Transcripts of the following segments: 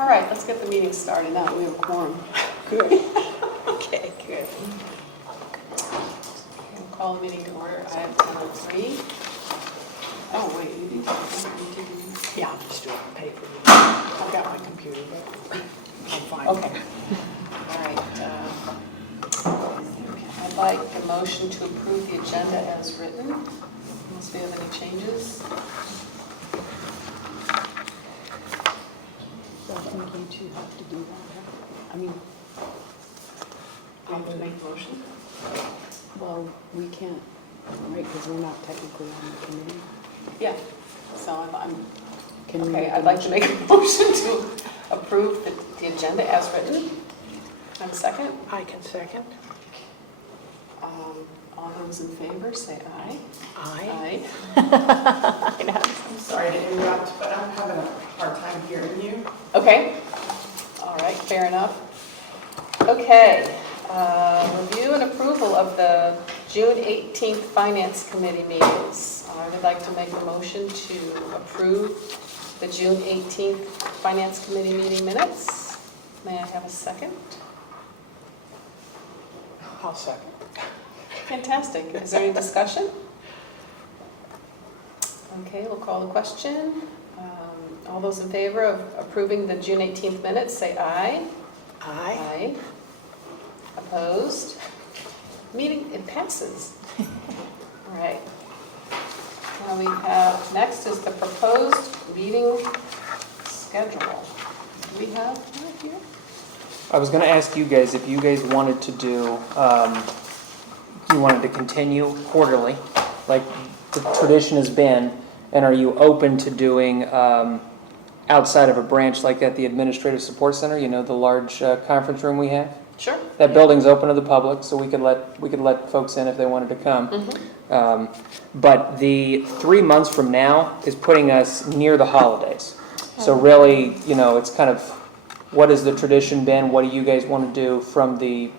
All right, let's get the meeting started now. We have a quorum. Good. Okay, good. We'll call the meeting to order. I have 10:03. Oh, wait, you need to. Yeah, I'll just do it on paper. I've got my computer, but I'm fine. Okay. All right. I'd like a motion to approve the agenda as written, unless we have any changes. So I think you two have to do that. I mean, Do you have to make a motion? well, we can't, right, because we're not technically on the committee. Yeah. So I'm Can we okay, make a I'd like to motion? make a motion to approve the agenda as written. Have a second? I can second. All those in favor, say aye. Aye. I'm sorry to interrupt, but I'm having a hard time hearing you. Okay. All right, fair enough. Okay. Review and approval of the June 18th Finance Committee meetings. I would like to make a motion to approve the June 18th Finance Committee meeting minutes. May I have a second? I'll second. Fantastic. Is there any discussion? Okay, we'll call the question. All those in favor of approving the June 18th minutes, say aye. Aye. Aye. Opposed? Meeting, it passes. All right. Now we have, next is the proposed meeting schedule. Do we have that here? I was going to ask you guys if you guys wanted to do, you wanted to continue quarterly, like the tradition has been, and are you open to doing outside of a branch like at the Administrative Support Center, you know, the large conference room we have? Sure. That building's open to the public, so we could let folks in if they wanted to come. Mm-hmm. But the 3 months from now is putting us near the holidays. So really, you know, it's kind of, what has the tradition been? What do you guys want to do from the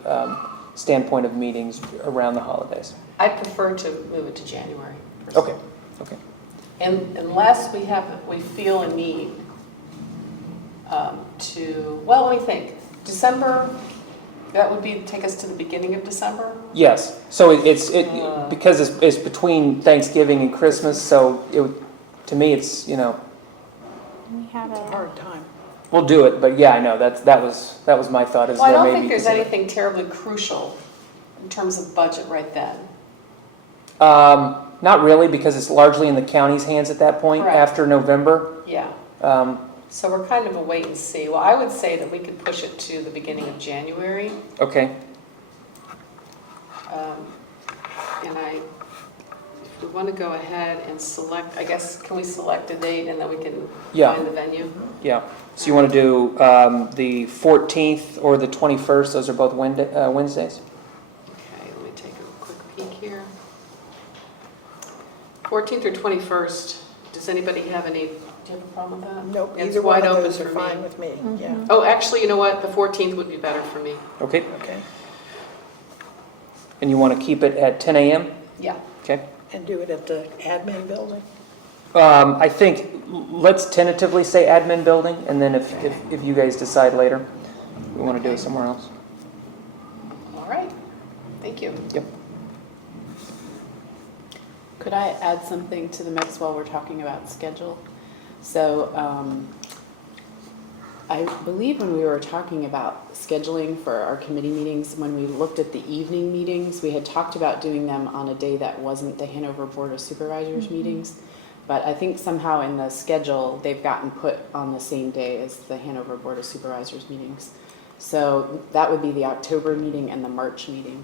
standpoint of meetings around the holidays? I prefer to move it to January. personally. Okay. And unless we feel a need well, let me think. December, that would be, take us to the beginning of December? Yes. So because it's between Thanksgiving and Christmas, so to me it's, you know, We have It's a hard time. we'll do it. But yeah, I know that was my thought. Well, I don't think there's anything terribly crucial in terms of budget right then. Not really, because it's largely in the county's hands at that point. Correct. After November. Yeah. Um, So we're kind of a wait and see. Well, I would say that we could push it to the beginning of January. okay. And if we want to go ahead and select, I guess, can we select a date and then we can Yeah. find the venue? Yeah. So you want to do the 14th or the 21st? Those are both Wednesdays. Okay, let me take a quick peek here. 14th or 21st, does anybody have any, do you have a problem with that? Nope, It's either one wide of open those for are me. fine with me, yeah. Oh, actually, you know what? The 14th would be better for me. Okay. Okay, And you want to keep it at 10 a.m.? Yeah. Okay. and do it at the admin building? I think let's tentatively say admin building, and then if you guys decide later we want to do it somewhere else. All right. Thank you. Yep. Could I add something to the mix while we're talking about schedule? So I believe when we were talking about scheduling for our committee meetings, when we looked at the evening meetings, we had talked about doing them on a day that wasn't the Hanover Board of Supervisors meetings. But I think somehow in the schedule, they've gotten put on the same day as the Hanover Board of Supervisors meetings. So that would be the October meeting and the March meeting.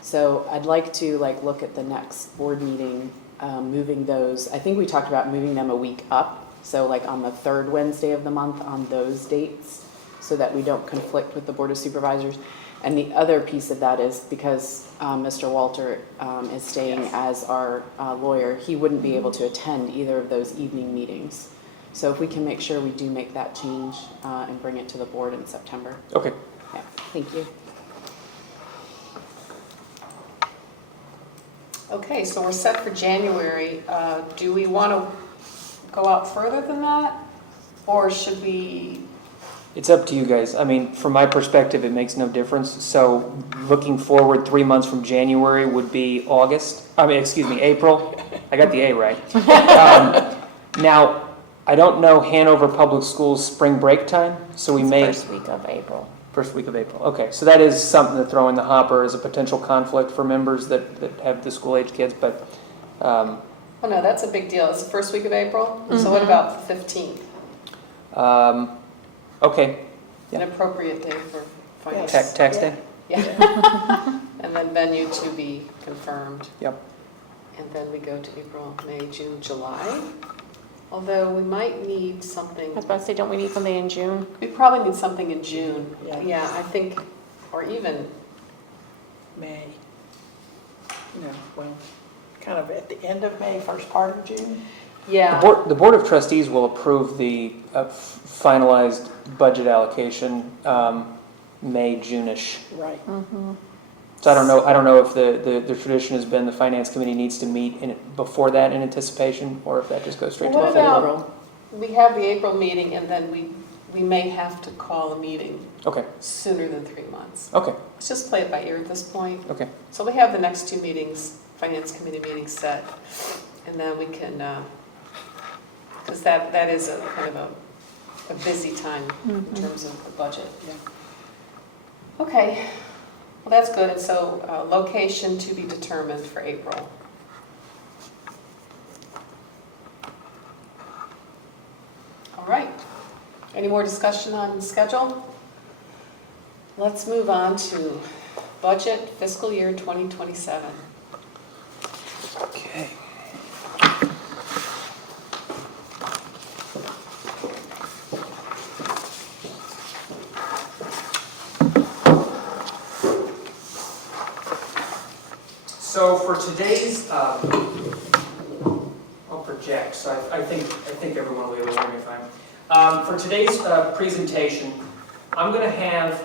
So I'd like to look at the next board meeting, moving those. I think we talked about moving them a week up. So on the third Wednesday of the month on those dates, so that we don't conflict with the Board of Supervisors. And the other piece of that is because Mr. Walter is staying as our lawyer, he wouldn't be able to attend either of those evening meetings. So if we can make sure we do make that change and bring it to the board in September. Okay. Yeah, thank you. Okay, so we're set for January. Do we want to go out further than that? Or should we It's up to you guys. I mean, from my perspective, it makes no difference. So looking forward, 3 months from January would be April. I got the A right. Now, I don't know Hanover Public Schools spring break time, so we may. First week of April. First week of April. Okay, so that is something to throw in the hopper as a potential conflict for members that have the school-age kids, but, Oh, no, that's a big deal. It's the first week of April. So what about the 15th? okay, An appropriate day for finance? tax day? Yeah. And then venue to be confirmed. Yep. And then we go to April, May, June, July. Although we might need something, I was about to say, don't we need something in June? we probably need something in June. Yeah. Yeah, I think, or even, May. No, well, kind of at the end of May, first part of June. yeah. The Board of Trustees will approve the finalized budget allocation May, June-ish. Right. So I don't know if the tradition has been the Finance Committee needs to meet before that in anticipation, or if that just goes straight to What the about- April. We have the April meeting and then we may have to call a meeting Okay, sooner than 3 months. okay, Let's just play it by ear at this point. okay. So we have the next 2 meetings, Finance Committee meetings set, and then we can, because that is a kind of a busy time in terms of the budget. Okay, well, that's good, and so location to be determined for April. All right, any more discussion on schedule? Let's move on to budget fiscal year 2027. Okay. So for today's, I'll project, so I think everyone will be able to hear me fine. For today's presentation, I'm going to have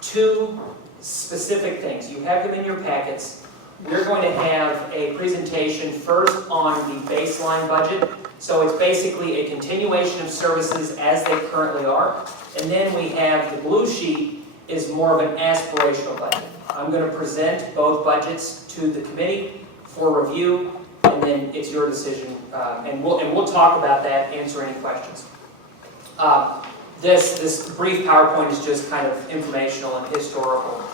2 specific things. You have them in your packets. We're going to have a presentation first on the baseline budget. So it's basically a continuation of services as they currently are. And then we have the blue sheet is more of an aspirational budget. I'm going to present both budgets to the committee for review, and then it's your decision. And we'll talk about that, answer any questions. This brief PowerPoint is just kind of informational and historical.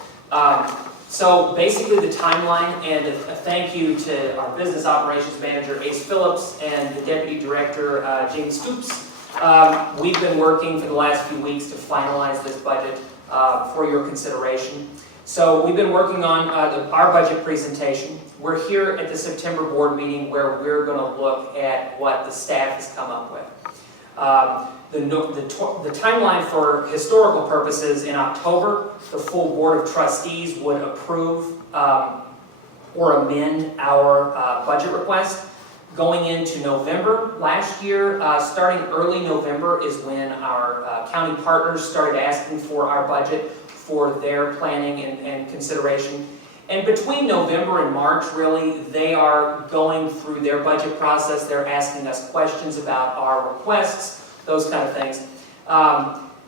So basically the timeline, and a thank you to our business operations manager, Ace Phillips, and the deputy director, Jamie Stoops. We've been working for the last few weeks to finalize this budget for your consideration. So we've been working on our budget presentation. We're here at the September board meeting where we're going to look at what the staff has come up with. The timeline for historical purposes, in October, the full Board of Trustees would approve or amend our budget request. Going into November last year, starting early November is when our county partners started asking for our budget for their planning and consideration. And between November and March, really, they are going through their budget process. They're asking us questions about our requests, those kind of things.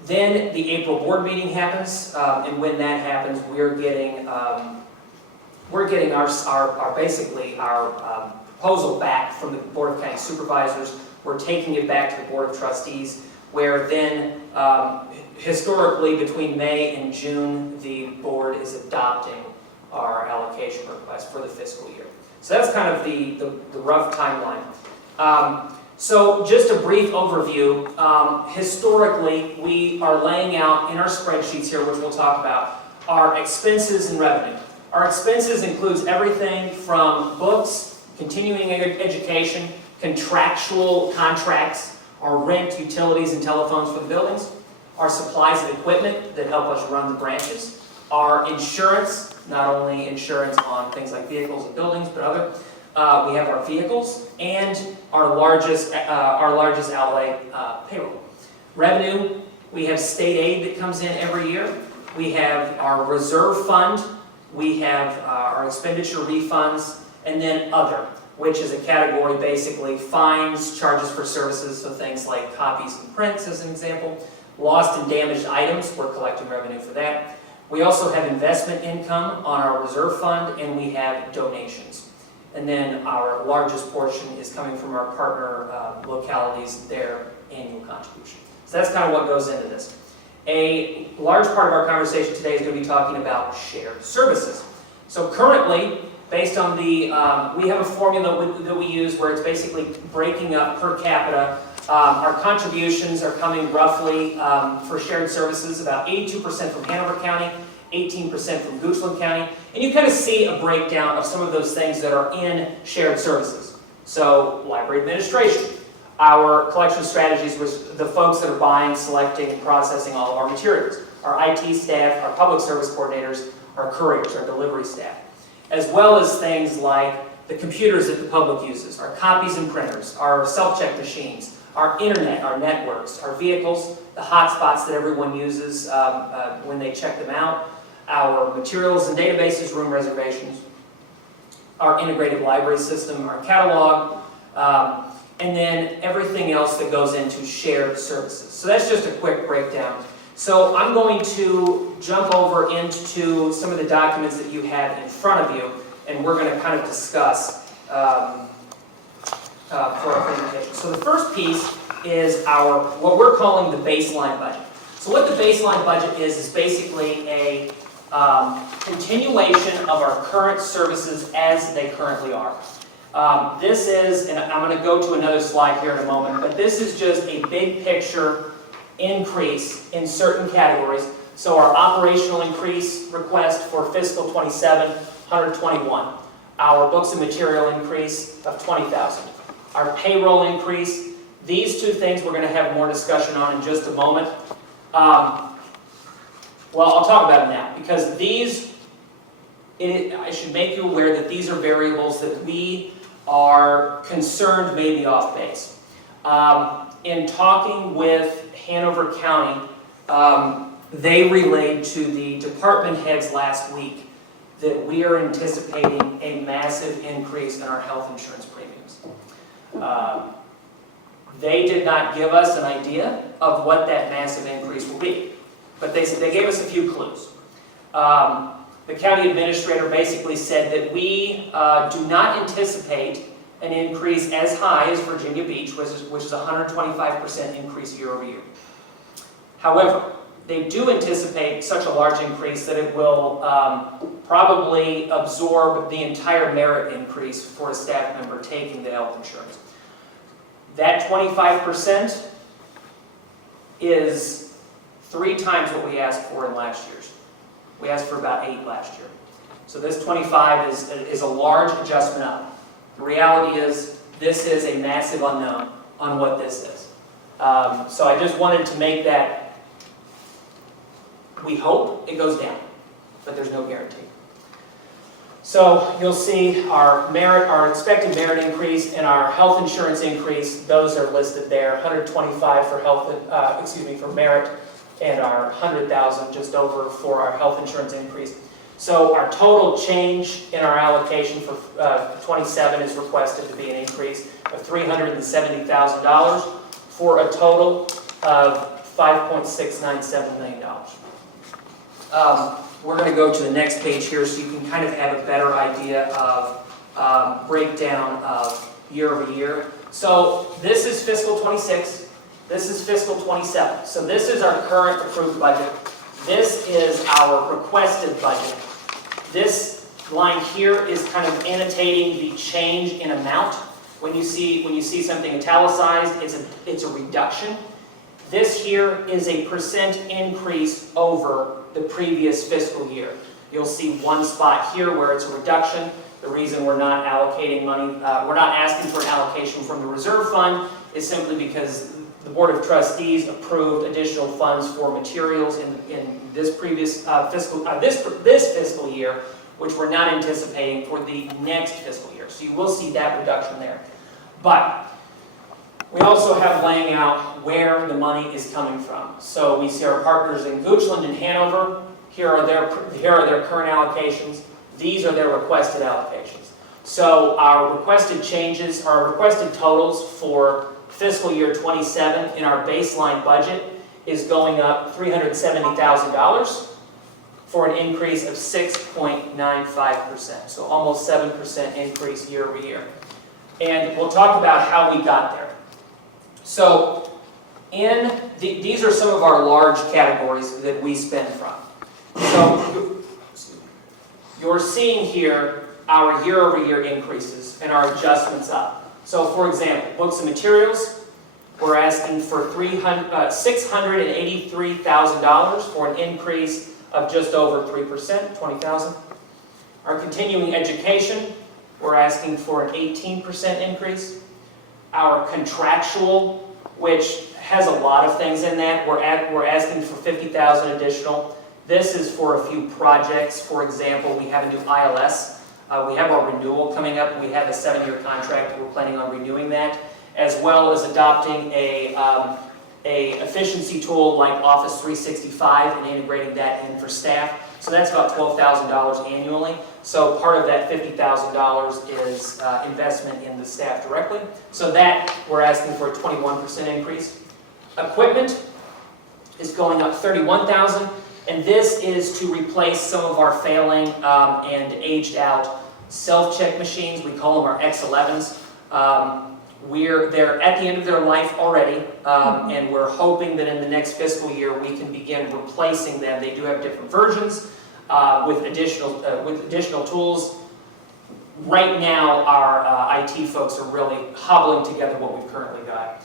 Then the April board meeting happens, and when that happens, we're getting our proposal back from the Board of County Supervisors. We're taking it back to the Board of Trustees, where then historically between May and June, the board is adopting our allocation request for the fiscal year. So that's kind of the rough timeline. So just a brief overview. Historically, we are laying out in our spreadsheets here, which we'll talk about, our expenses and revenue. Our expenses includes everything from books, continuing education, contractual contracts, our rent, utilities, and telephones for the buildings, our supplies and equipment that help us run the branches, our insurance, not only insurance on things like vehicles and buildings, but other. We have our vehicles and our largest outlay, payroll. Revenue, we have state aid that comes in every year. We have our reserve fund. We have our expenditure refunds, and then other, which is a category basically fines, charges for services, so things like copies and prints as an example, Lost and damaged items, we're collecting revenue for that. We also have investment income on our reserve fund, and we have donations. And then our largest portion is coming from our partner localities, their annual contribution. So that's kind of what goes into this. A large part of our conversation today is going to be talking about shared services. So currently, based on the, we have a formula that we use where it's basically breaking up per capita. Our contributions are coming roughly for shared services, about 82% from Hanover County, 18% from Goochland County. And you kind of see a breakdown of some of those things that are in shared services. So library administration, our collection strategies with the folks that are buying, selecting, and processing all of our materials. Our IT staff, our public service coordinators, our couriers, our delivery staff. As well as things like the computers that the public uses, our copies and printers, our self-check machines, our internet, our networks, our vehicles, the hotspots that everyone uses when they check them out, our materials and databases, room reservations, our integrated library system, our catalog, and then everything else that goes into shared services. So that's just a quick breakdown. So I'm going to jump over into some of the documents that you have in front of you, and we're going to kind of discuss for our presentation. So the first piece is what we're calling the baseline budget. So what the baseline budget is basically a continuation of our current services as they currently are. This is, and I'm going to go to another slide here in a moment, but this is just a big picture increase in certain categories. So our operational increase request for fiscal 27, 121. Our books and material increase of 20,000. Our payroll increase. These two things we're going to have more discussion on in just a moment. Well, I'll talk about them now because these, I should make you aware that these are variables that we are concerned may be off base. In talking with Hanover County, they relayed to the department heads last week that we are anticipating a massive increase in our health insurance premiums. They did not give us an idea of what that massive increase will be, but they gave us a few clues. The county administrator basically said that we do not anticipate an increase as high as Virginia Beach, which is a 125% increase year over year. However, they do anticipate such a large increase that it will probably absorb the entire merit increase for a staff member taking the health insurance. That 25% is 3 times what we asked for in last year's. We asked for about 8 last year. So this 25 is a large adjustment up. The reality is, this is a massive unknown on what this is. So I just wanted to make that, we hope it goes down, but there's no guarantee. So you'll see our expected merit increase and our health insurance increase, those are listed there, 125 for merit and our 100,000 just over for our health insurance increase. So our total change in our allocation for 27 is requested to be an increase of $370,000 for a total of $5.697 million. We're going to go to the next page here so you can kind of have a better idea of breakdown of year over year. So this is fiscal 26. This is fiscal 27. So this is our current approved budget. This is our requested budget. This line here is kind of annotating the change in amount. When you see something italicized, it's a reduction. This here is a percent increase over the previous fiscal year. You'll see one spot here where it's a reduction. The reason we're not allocating money, we're not asking for an allocation from the reserve fund is simply because the Board of Trustees approved additional funds for materials in this previous this fiscal year, which we're not anticipating for the next fiscal year. So you will see that reduction there. But we also have laying out where the money is coming from. So we see our partners in Goochland and Hanover. Here are their current allocations. These are their requested allocations. So our requested totals for fiscal year 27 in our baseline budget is going up $370,000 for an increase of 6.95%. So almost 7% increase year over year. And we'll talk about how we got there. So these are some of our large categories that we spend from. So you're seeing here our year-over-year increases and our adjustments up. So for example, books and materials, we're asking for $683,000 for an increase of just over 3%, $20,000. Our continuing education, we're asking for an 18% increase. Our contractual, which has a lot of things in that, we're asking for $50,000 additional. This is for a few projects. For example, we have a new ILS. We have our renewal coming up. We have a 7-year contract. We're planning on renewing that, as well as adopting a efficiency tool like Office 365 and integrating that in for staff. So that's about $12,000 annually. So part of that $50,000 is investment in the staff directly. So that we're asking for a 21% increase. Equipment is going up $31,000, and this is to replace some of our failing and aged out self-check machines. We call them our X11s. They're at the end of their life already, and we're hoping that in the next fiscal year we can begin replacing them. They do have different versions with additional tools. Right now, our IT folks are really hobbling together what we've currently got.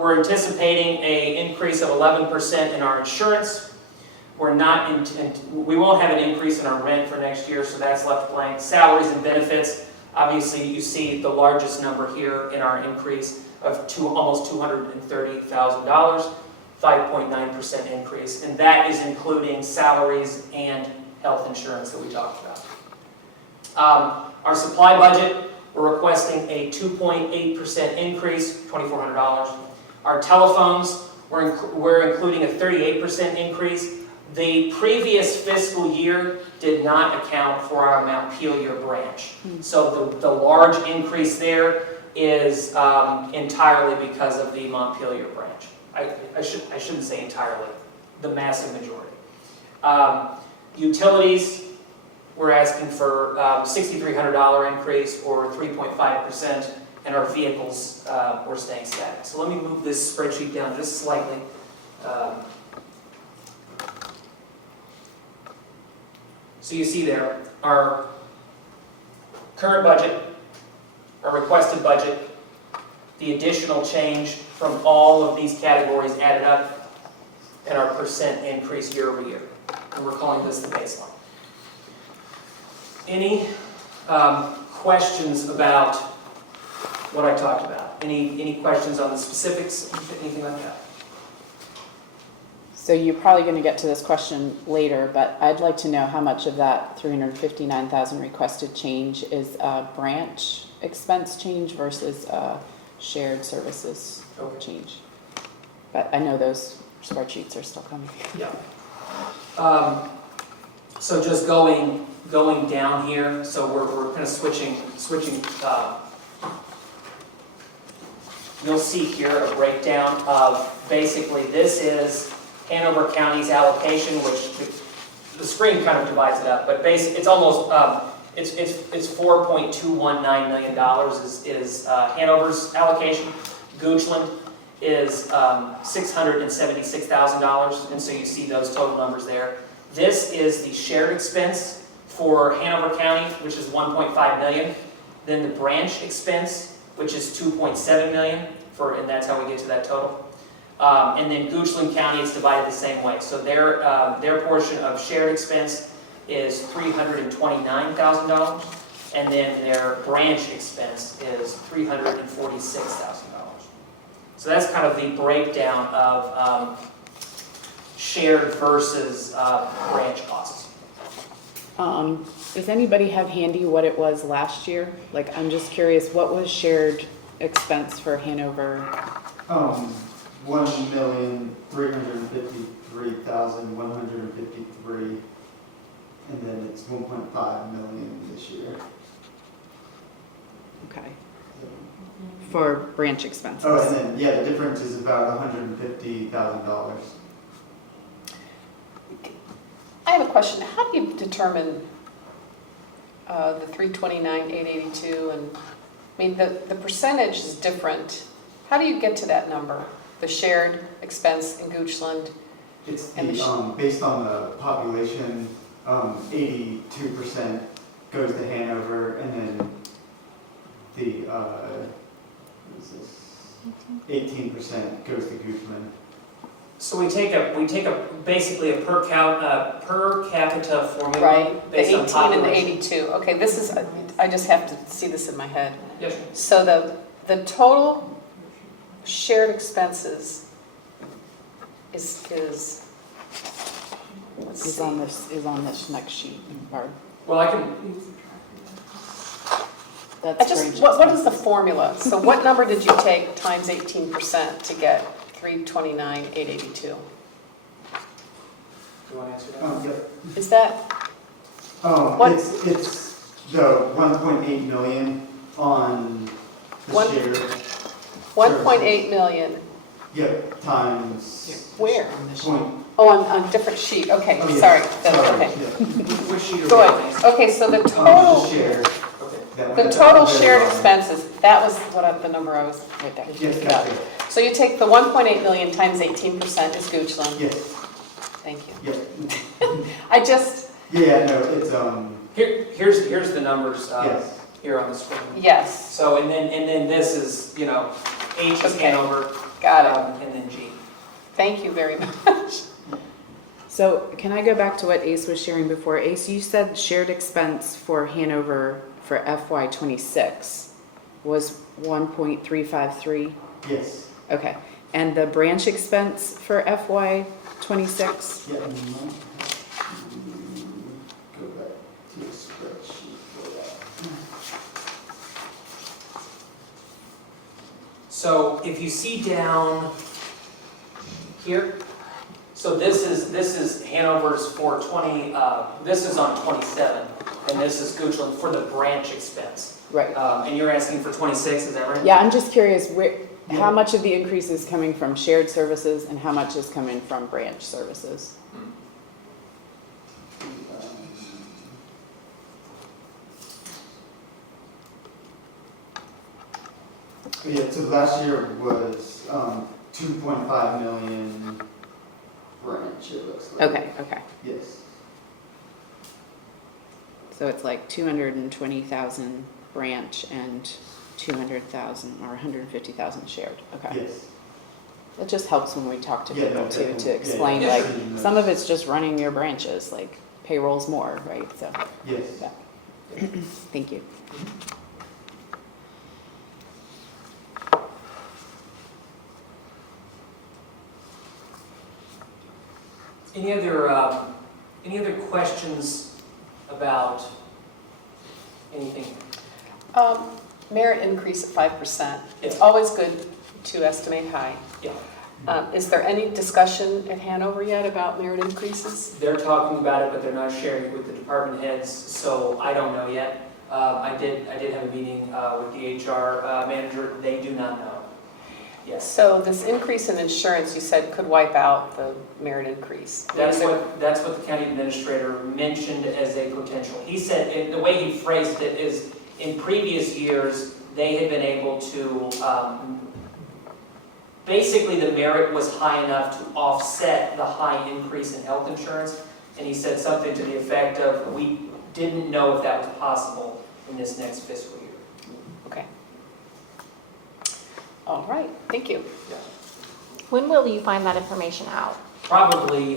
We're anticipating an increase of 11% in our insurance. We won't have an increase in our rent for next year, so that's left blank. Salaries and benefits. Obviously, you see the largest number here in our increase of almost $230,000, 5.9% increase, and that is including salaries and health insurance that we talked about. Our supply budget, we're requesting a 2.8% increase, $2,400. Our telephones, we're including a 38% increase. The previous fiscal year did not account for our Montpelier branch. So the large increase there is entirely because of the Montpelier branch. I shouldn't say entirely, the massive majority. Utilities, we're asking for $6,300 increase or 3.5%, and our vehicles, we're staying static. So let me move this spreadsheet down just slightly. So you see there, our current budget, our requested budget, the additional change from all of these categories added up, and our percent increase year over year. And we're calling this the baseline. Any questions about what I talked about? Any questions on the specifics, anything like that? So you're probably going to get to this question later, but I'd like to know how much of that $359,000 requested change is branch expense change versus shared services change. But I know those spreadsheets are still coming. Yeah. So just going down here, so we're kind of switching. You'll see here a breakdown of basically this is Hanover County's allocation, which the screen kind of divides it up, but basically it's almost it's $4.219 million is Hanover's allocation. Goochland is $676,000, and so you see those total numbers there. This is the shared expense for Hanover County, which is $1.5 million. Then the branch expense, which is $2.7 million, and that's how we get to that total. And then Goochland County is divided the same way. So their portion of shared expense is $329,000, and then their branch expense is $346,000. So that's kind of the breakdown of shared versus branch costs. Does anybody have handy what it was last year? Like, I'm just curious, what was shared expense for Hanover? $1,353,153, and then it's $1.5 million this year. Okay. for branch expenses. Oh, and then, yeah, the difference is about $150,000. I have a question. How do you determine the 329,882 and, I mean, the percentage is different. How do you get to that number? The shared expense in Goochland? It's And the, based on the population, 82% goes to Hanover, and then the, what is this? 18% goes to Goochland. So we take basically a per capita formula Right, the based 18 on and the population. 82. Okay, this is, I just have to see this in my head. Yes. So the total shared expenses is, let's Is see. on this next sheet, Barb. Well, I can, That's branch What is the expenses. formula? So what number did you take times 18% to get 329,882? you want to answer that? Yep. Is that, What- It's the 1.8 million on the One- share. 1.8 million? Yep, times. Where? Point. Oh, on different sheet, okay, Oh, yeah. sorry. Sorry, Okay, yeah. Which sheet are we good. on? Okay, so the The total, share. Okay. that the went total up very shared low. expenses, that was the number I was Right there. Yes, about. that's it. So you take the 1.8 million times 18% is Goochland. Yes, Thank you. yeah. I just, Yeah, no, it's, Here's the numbers yes. here on the screen. yes, So, and then this is, H is Okay. Hanover. got it. And then G. Thank you very much. So can I go back to what Ace was sharing before? Ace, you said shared expense for Hanover for FY '26 was 1.353? Yes. Okay. And the branch expense for FY '26? Yeah, and you might have to go back to the spreadsheet for that. So if you see down here, so this is Hanover's for 20, this is on 27, and this is Goochland for the branch expense. Right. And you're asking for 26, is that right? Yeah, I'm just curious, how Yeah. much of the increase is coming from shared services and how much is coming from branch services? Yeah, so last year was 2.5 million branch, it looks like. Okay, okay. Yes, So it's like 220,000 branch and 200,000 or 150,000 shared. Okay. yes. That just helps when we talk to Yeah, people no, too, definitely. to Yeah, explain, yeah. like, Yeah. some of it's just running your branches, like payroll's more, right? So, Yes. thank you. Any other questions about anything? Merit increase at 5%. It's Yeah. always good to estimate high. Yeah. Is there any discussion at Hanover yet about merit increases? They're talking about it, but they're not sharing it with the department heads, so I don't know yet. I did have a meeting with the HR manager. They do not know. Yes. So this increase in insurance, you said, could wipe out the merit increase. That's what the county administrator mentioned as a potential. He said, and the way he phrased it is, in previous years, they had been able to, basically the merit was high enough to offset the high increase in health insurance. And he said something to the effect of, we didn't know if that was possible in this next fiscal year. Okay. All right, thank you. When will you find that information out? Probably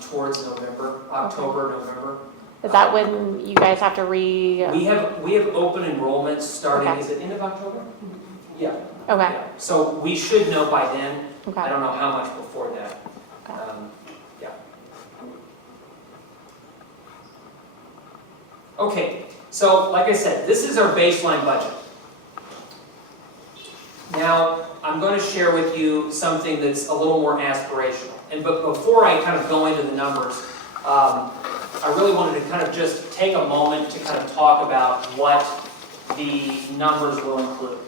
towards November, October, November. Is that when you guys have to We have open enrollments starting, Okay. is it end of October? Yeah. Okay, Yeah. So we should know by then. I okay. don't know how much before that. Okay. Yeah. Okay, so like I said, this is our baseline budget. Now, I'm going to share with you something that's a little more aspirational. But before I kind of go into the numbers, I really wanted to kind of just take a moment to kind of talk about what the numbers will include.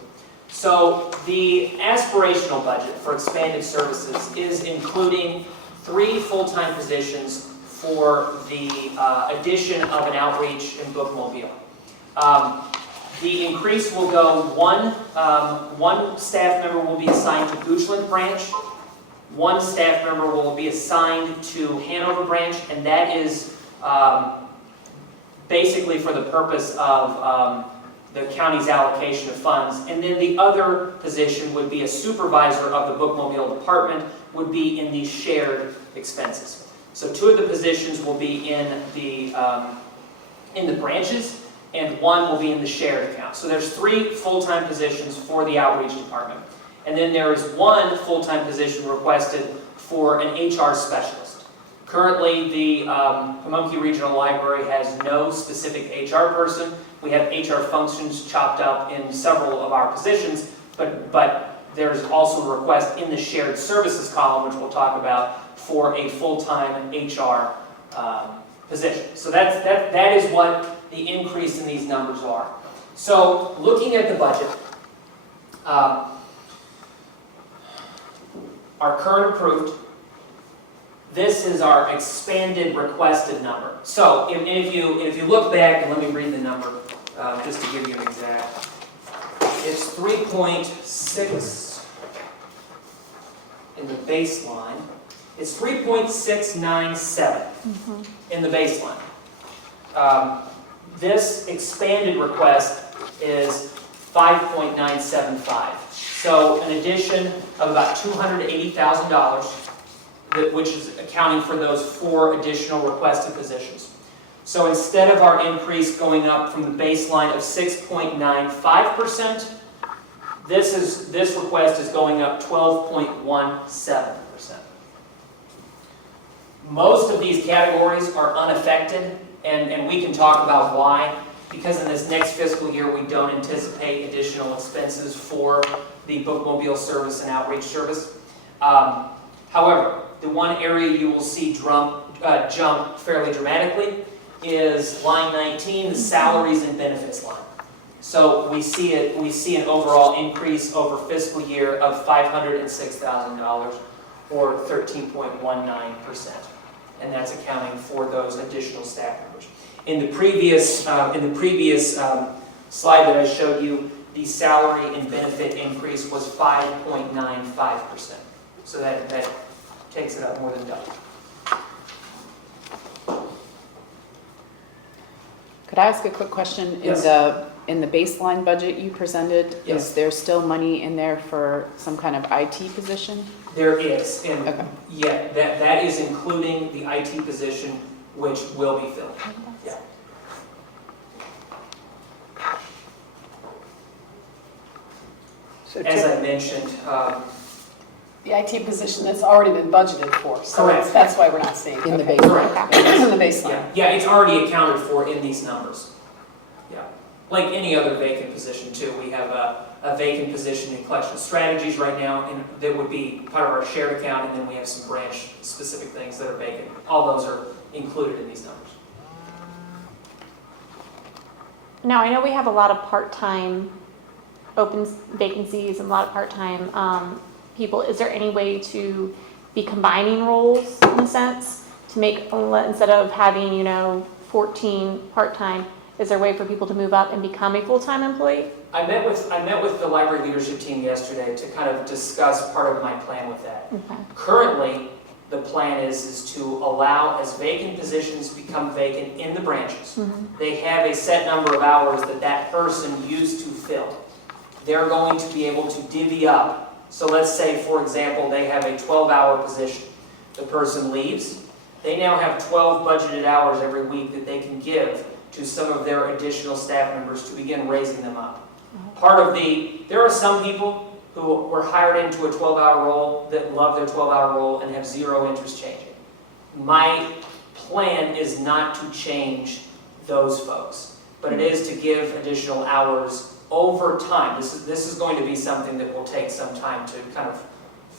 So the aspirational budget for expanded services is including 3 full-time positions for the addition of an outreach and bookmobile. The increase will go one staff member will be assigned to Goochland branch, 1 staff member will be assigned to Hanover branch, and that is basically for the purpose of the county's allocation of funds. And then the other position would be a supervisor of the bookmobile department, would be in these shared expenses. So 2 of the positions will be in the branches, and 1 will be in the shared account. So there's 3 full-time positions for the outreach department. And then there is 1 full-time position requested for an HR specialist. Currently, the Pamunkey Regional Library has no specific HR person. We have HR functions chopped up in several of our positions, but there's also a request in the shared services column, which we'll talk about, for a full-time HR position. So that is what the increase in these numbers are. So looking at the budget, our current approved, this is our expanded requested number. So if you look back, and let me read the number, just to give you an exact, it's 3.6 in the baseline. It's 3.697 in the baseline. This expanded request is 5.975. So an addition of about $280,000, which is accounting for those 4 additional requested positions. So instead of our increase going up from the baseline of 6.95%, this request is going up 12.17%. Most of these categories are unaffected, and we can talk about why. Because in this next fiscal year, we don't anticipate additional expenses for the bookmobile service and outreach service. However, the one area you will see jump fairly dramatically is line 19, the salaries and benefits line. So we see an overall increase over fiscal year of $506,000, or 13.19%, and that's accounting for those additional staff members. In the previous slide that I showed you, the salary and benefit increase was 5.95%. So that takes it up more than double. Could I ask a quick question? Yes. In the baseline budget you presented, Yes. is there still money in there for some kind of IT position? There is, and Okay. yeah, that is including the IT position, which will be filled. Yeah. So As I mentioned, The IT position that's already been budgeted for, so Correct. that's why we're not seeing. In the okay. baseline? It's in the baseline. yeah, it's already accounted for in these numbers. Yeah, like any other vacant position too. We have a vacant position in collection strategies right now, and that would be part of our shared account, and then we have some branch-specific things that are vacant. All those are included in these numbers. Now, I know we have a lot of part-time open vacancies and a lot of part-time people. Is there any way to be combining roles in a sense to make, instead of having, 14 part-time, is there a way for people to move up and become a full-time employee? I met with the library leadership team yesterday to kind of discuss part of my plan with that. Okay. Currently, the plan is to allow, as vacant positions become vacant in the branches, they have a set number of hours that person used to fill. They're going to be able to divvy up. So let's say, for example, they have a 12-hour position. The person leaves. They now have 12 budgeted hours every week that they can give to some of their additional staff members to begin raising them up. There are some people who were hired into a 12-hour role that love their 12-hour role and have zero interest changing. My plan is not to change those folks, but it is to give additional hours over time. This is going to be something that will take some time to kind of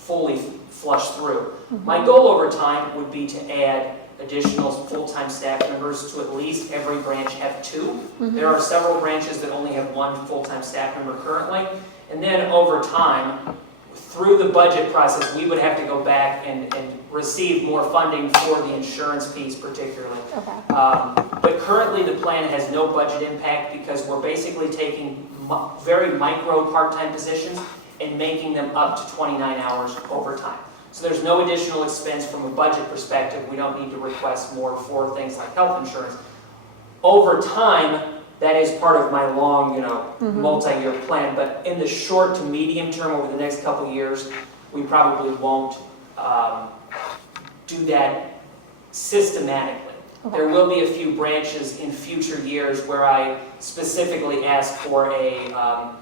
fully flush through. My goal over time would be to add additional full-time staff members to at least every branch have 2. There are several branches that only have 1 full-time staff member currently. And then over time, through the budget process, we would have to go back and receive more funding for the insurance piece particularly. Okay. But currently, the plan has no budget impact because we're basically taking very micro part-time positions and making them up to 29 hours overtime. So there's no additional expense from a budget perspective. We don't need to request more for things like health insurance. Over time, that is part of my long, multi-year plan. But in the short to medium term, over the next couple of years, we probably won't do that systematically. Okay. There will be a few branches in future years where I specifically ask for a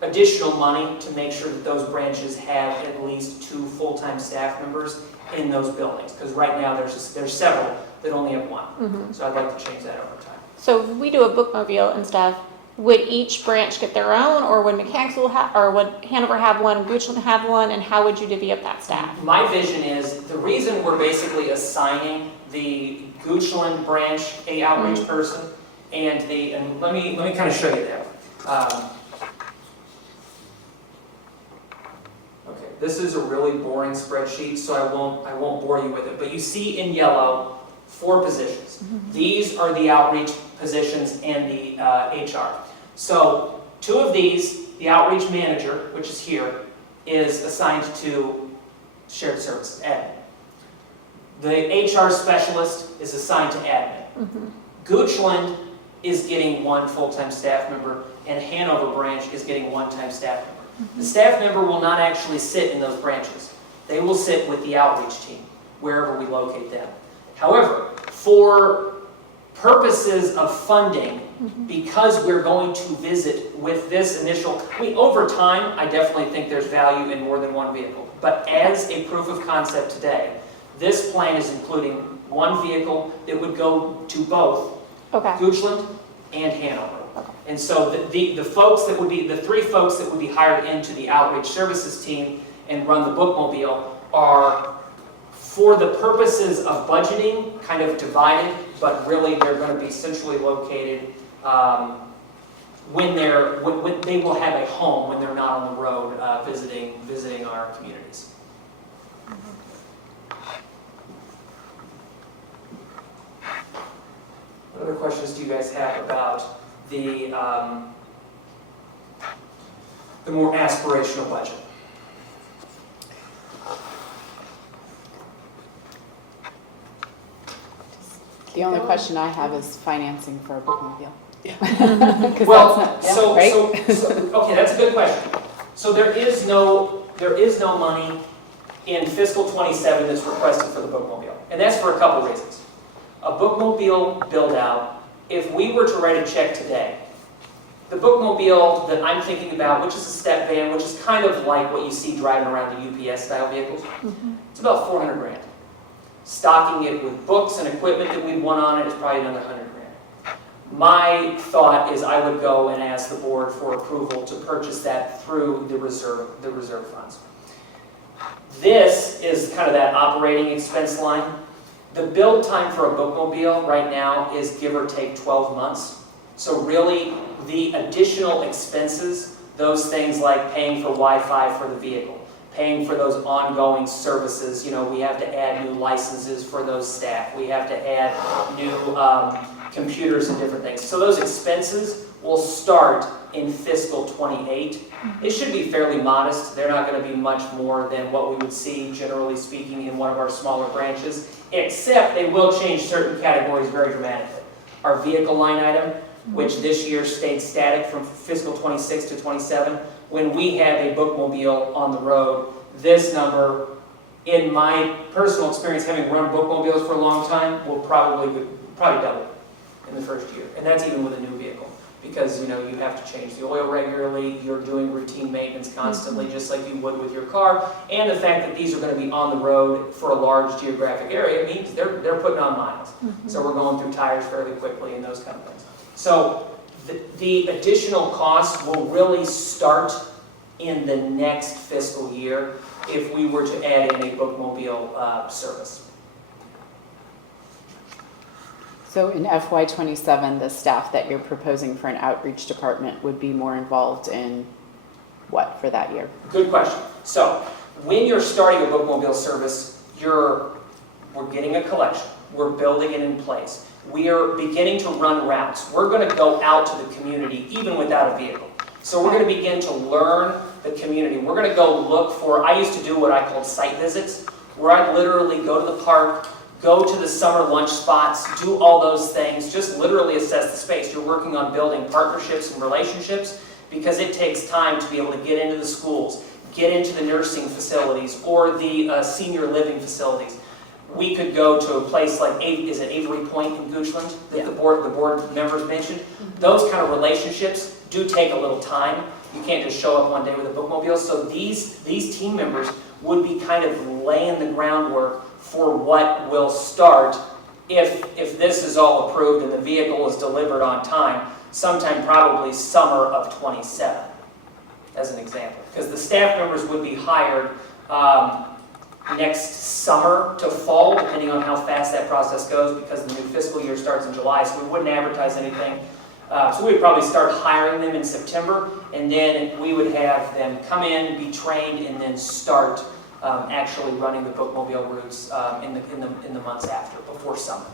additional money to make sure that those branches have at least 2 full-time staff members in those buildings. Because right now there's several that only have 1. So I'd like to change that over time. So if we do a bookmobile and stuff, would each branch get their own, or would Mechanicsville or would Hanover have one, Goochland have one, and how would you divvy up that staff? My vision is, the reason we're basically assigning the Goochland branch a outreach person, and let me kind of show you that. Okay, this is a really boring spreadsheet, so I won't bore you with it. But you see in yellow 4 positions. These are the outreach positions and the HR. So 2 of these, the outreach manager, which is here, is assigned to shared services, admin. The HR specialist is assigned to admin. Goochland is getting 1 full-time staff member, and Hanover branch is getting 1 staff member. The staff member will not actually sit in those branches. They will sit with the outreach team, wherever we locate them. However, for purposes of funding, because we're going to visit with this initial, over time, I definitely think there's value in more than 1 vehicle. But as a proof of concept today, this plan is including 1 vehicle that would go to both Goochland and Hanover. And so the folks that would be, the 3 folks that would be hired into the outreach services team and run the bookmobile are, for the purposes of budgeting, kind of divided, but really they're going to be centrally located when they will have a home when they're not on the road visiting our communities. What other questions do you guys have about the more aspirational budget? The only question I have is financing for a bookmobile. Well, right? Okay, that's a good question. So there is no money in fiscal 27 that's requested for the bookmobile, and that's for a couple reasons. A bookmobile build-out, if we were to write a check today, the bookmobile that I'm thinking about, which is a step van, which is kind of like what you see driving around the UPS style vehicles, it's about $400 grand. Stocking it with books and equipment that we'd want on it is probably another $100 grand. My thought is I would go and ask the board for approval to purchase that through the reserve funds. This is kind of that operating expense line. The build time for a bookmobile right now is give or take 12 months. So really, the additional expenses, those things like paying for Wi-Fi for the vehicle, paying for those ongoing services, we have to add new licenses for those staff, we have to add new computers and different things. So those expenses will start in fiscal 28. It should be fairly modest. They're not going to be much more than what we would see, generally speaking, in one of our smaller branches, except they will change certain categories very dramatically. Our vehicle line item, which this year stayed static from fiscal 26 to 27, when we have a bookmobile on the road, this number, in my personal experience, having run bookmobiles for a long time, will probably double in the first year. And that's even with a new vehicle. Because you have to change the oil regularly, you're doing routine maintenance constantly, just like you would with your car. And the fact that these are going to be on the road for a large geographic area means they're putting on miles. So we're going through tires fairly quickly and those kind of things. So the additional costs will really start in the next fiscal year. if we were to add in a bookmobile service. So in FY '27, the staff that you're proposing for an outreach department would be more involved in what for that year? Good question. So when you're starting a bookmobile service, we're getting a collection. We're building it in place. We are beginning to run routes. We're going to go out to the community even without a vehicle. So we're going to begin to learn the community. We're going to go look for, I used to do what I called site visits, where I'd literally go to the park, go to the summer lunch spots, do all those things, just literally assess the space. You're working on building partnerships and relationships because it takes time to be able to get into the schools, get into the nursing facilities or the senior living facilities. We could go to a place like, is it Avery Point in Goochland that the board members mentioned? Those kind of relationships do take a little time. You can't just show up one day with a bookmobile. So these team members would be kind of laying the groundwork for what will start if this is all approved and the vehicle is delivered on time, sometime probably summer of '27, as an example. Because the staff members would be hired next summer to fall, depending on how fast that process goes, because the new fiscal year starts in July, so we wouldn't advertise anything. So we'd probably start hiring them in September, and then we would have them come in, be trained, and then start actually running the bookmobile routes in the months after, before summer.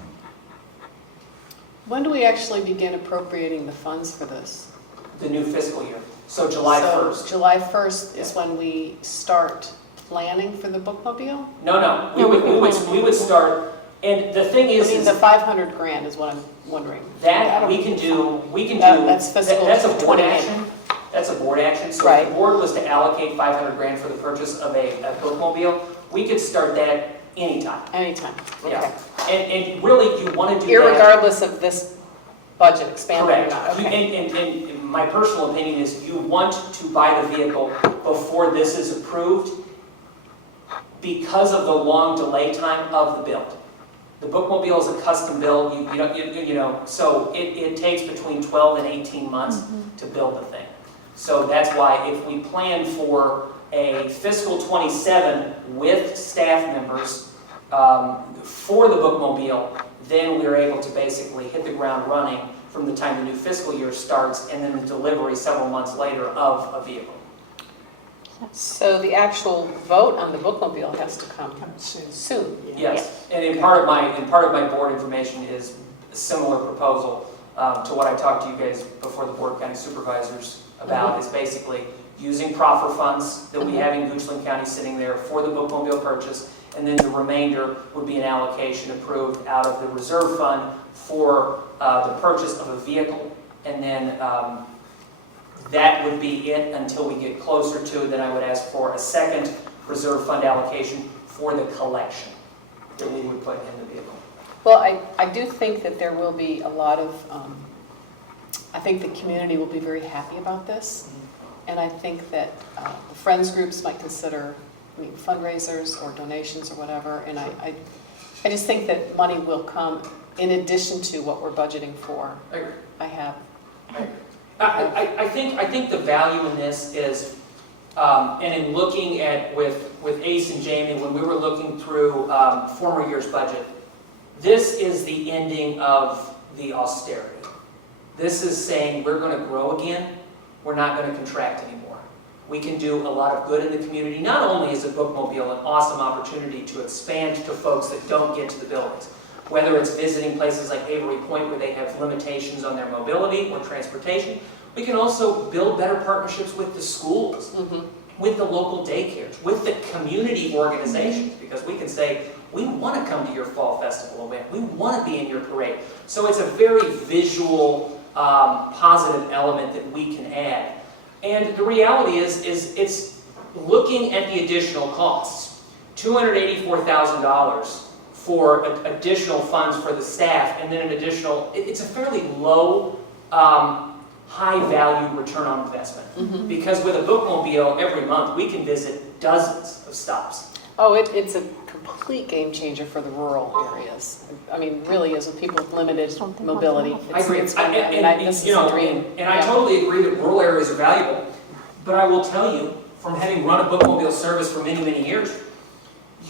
When do we actually begin appropriating the funds for this? The new fiscal year, so July 1st. So July 1st is when we start planning for the bookmobile? No, No, we would start, and the thing I is, mean, the 500 grand is what I'm wondering. that we can do, That's fiscal that's a board 28. action. That's a board action, so if Right. the board was to allocate 500 grand for the purchase of a bookmobile, we could start that anytime. Anytime, Yeah. okay. And really, you want to do that. Irregardless of this budget expanding or Correct. not, You- okay. and my personal opinion is you want to buy the vehicle before this is approved because of the long delay time of the build. The bookmobile is a custom build, you know, so it takes between 12 and 18 months to build the thing. So that's why if we plan for a fiscal '27 with staff members for the bookmobile, then we're able to basically hit the ground running from the time the new fiscal year starts and then the delivery several months later of a vehicle. So the actual vote on the bookmobile has to come Soon. soon. Yes, and in part of my board information is a similar proposal to what I talked to you guys before the Board of County Supervisors about, is basically using proffer funds that we have in Goochland County sitting there for the bookmobile purchase, and then the remainder would be an allocation approved out of the reserve fund for the purchase of a vehicle, and then that would be it until we get closer to, then I would ask for a second reserve fund allocation for the collection that we would put in the vehicle. Well, I do think that there will be a lot of, I think the community will be very happy about this. And I think that the friends groups might consider, fundraisers or donations or whatever. And I just think that money will come in addition to what we're budgeting for. I agree. I have. I think the value in this is, and in looking at with Ace and Jamie, when we were looking through former year's budget, this is the ending of the austerity. This is saying we're going to grow again, we're not going to contract anymore. We can do a lot of good in the community. Not only is a bookmobile an awesome opportunity to expand to folks that don't get to the buildings, whether it's visiting places like Avery Point where they have limitations on their mobility or transportation, we can also build better partnerships with the schools, with the local daycares, with the community organizations, because we can say, we want to come to your fall festival event, we want to be in your parade. So it's a very visual, positive element that we can add. And the reality is it's looking at the additional costs. $284,000 for additional funds for the staff, and then an additional, it's a fairly low, high-value return on investment. Because with a bookmobile, every month, we can visit dozens of stops. Oh, it's a complete game changer for the rural areas. I mean, really is with people with limited mobility. I agree. This is a dream. And I totally agree that rural areas are valuable, but I will tell you, from having run a bookmobile service for many, many years,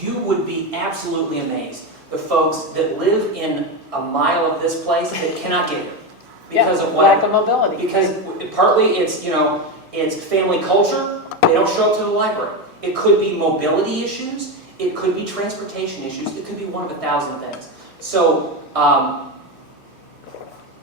you would be absolutely amazed. The folks that live in a mile of this place that cannot get here because of lack what? of mobility. Because partly it's, it's family culture. They don't show up to the library. It could be mobility issues. It could be transportation issues. It could be one of 1,000 things. So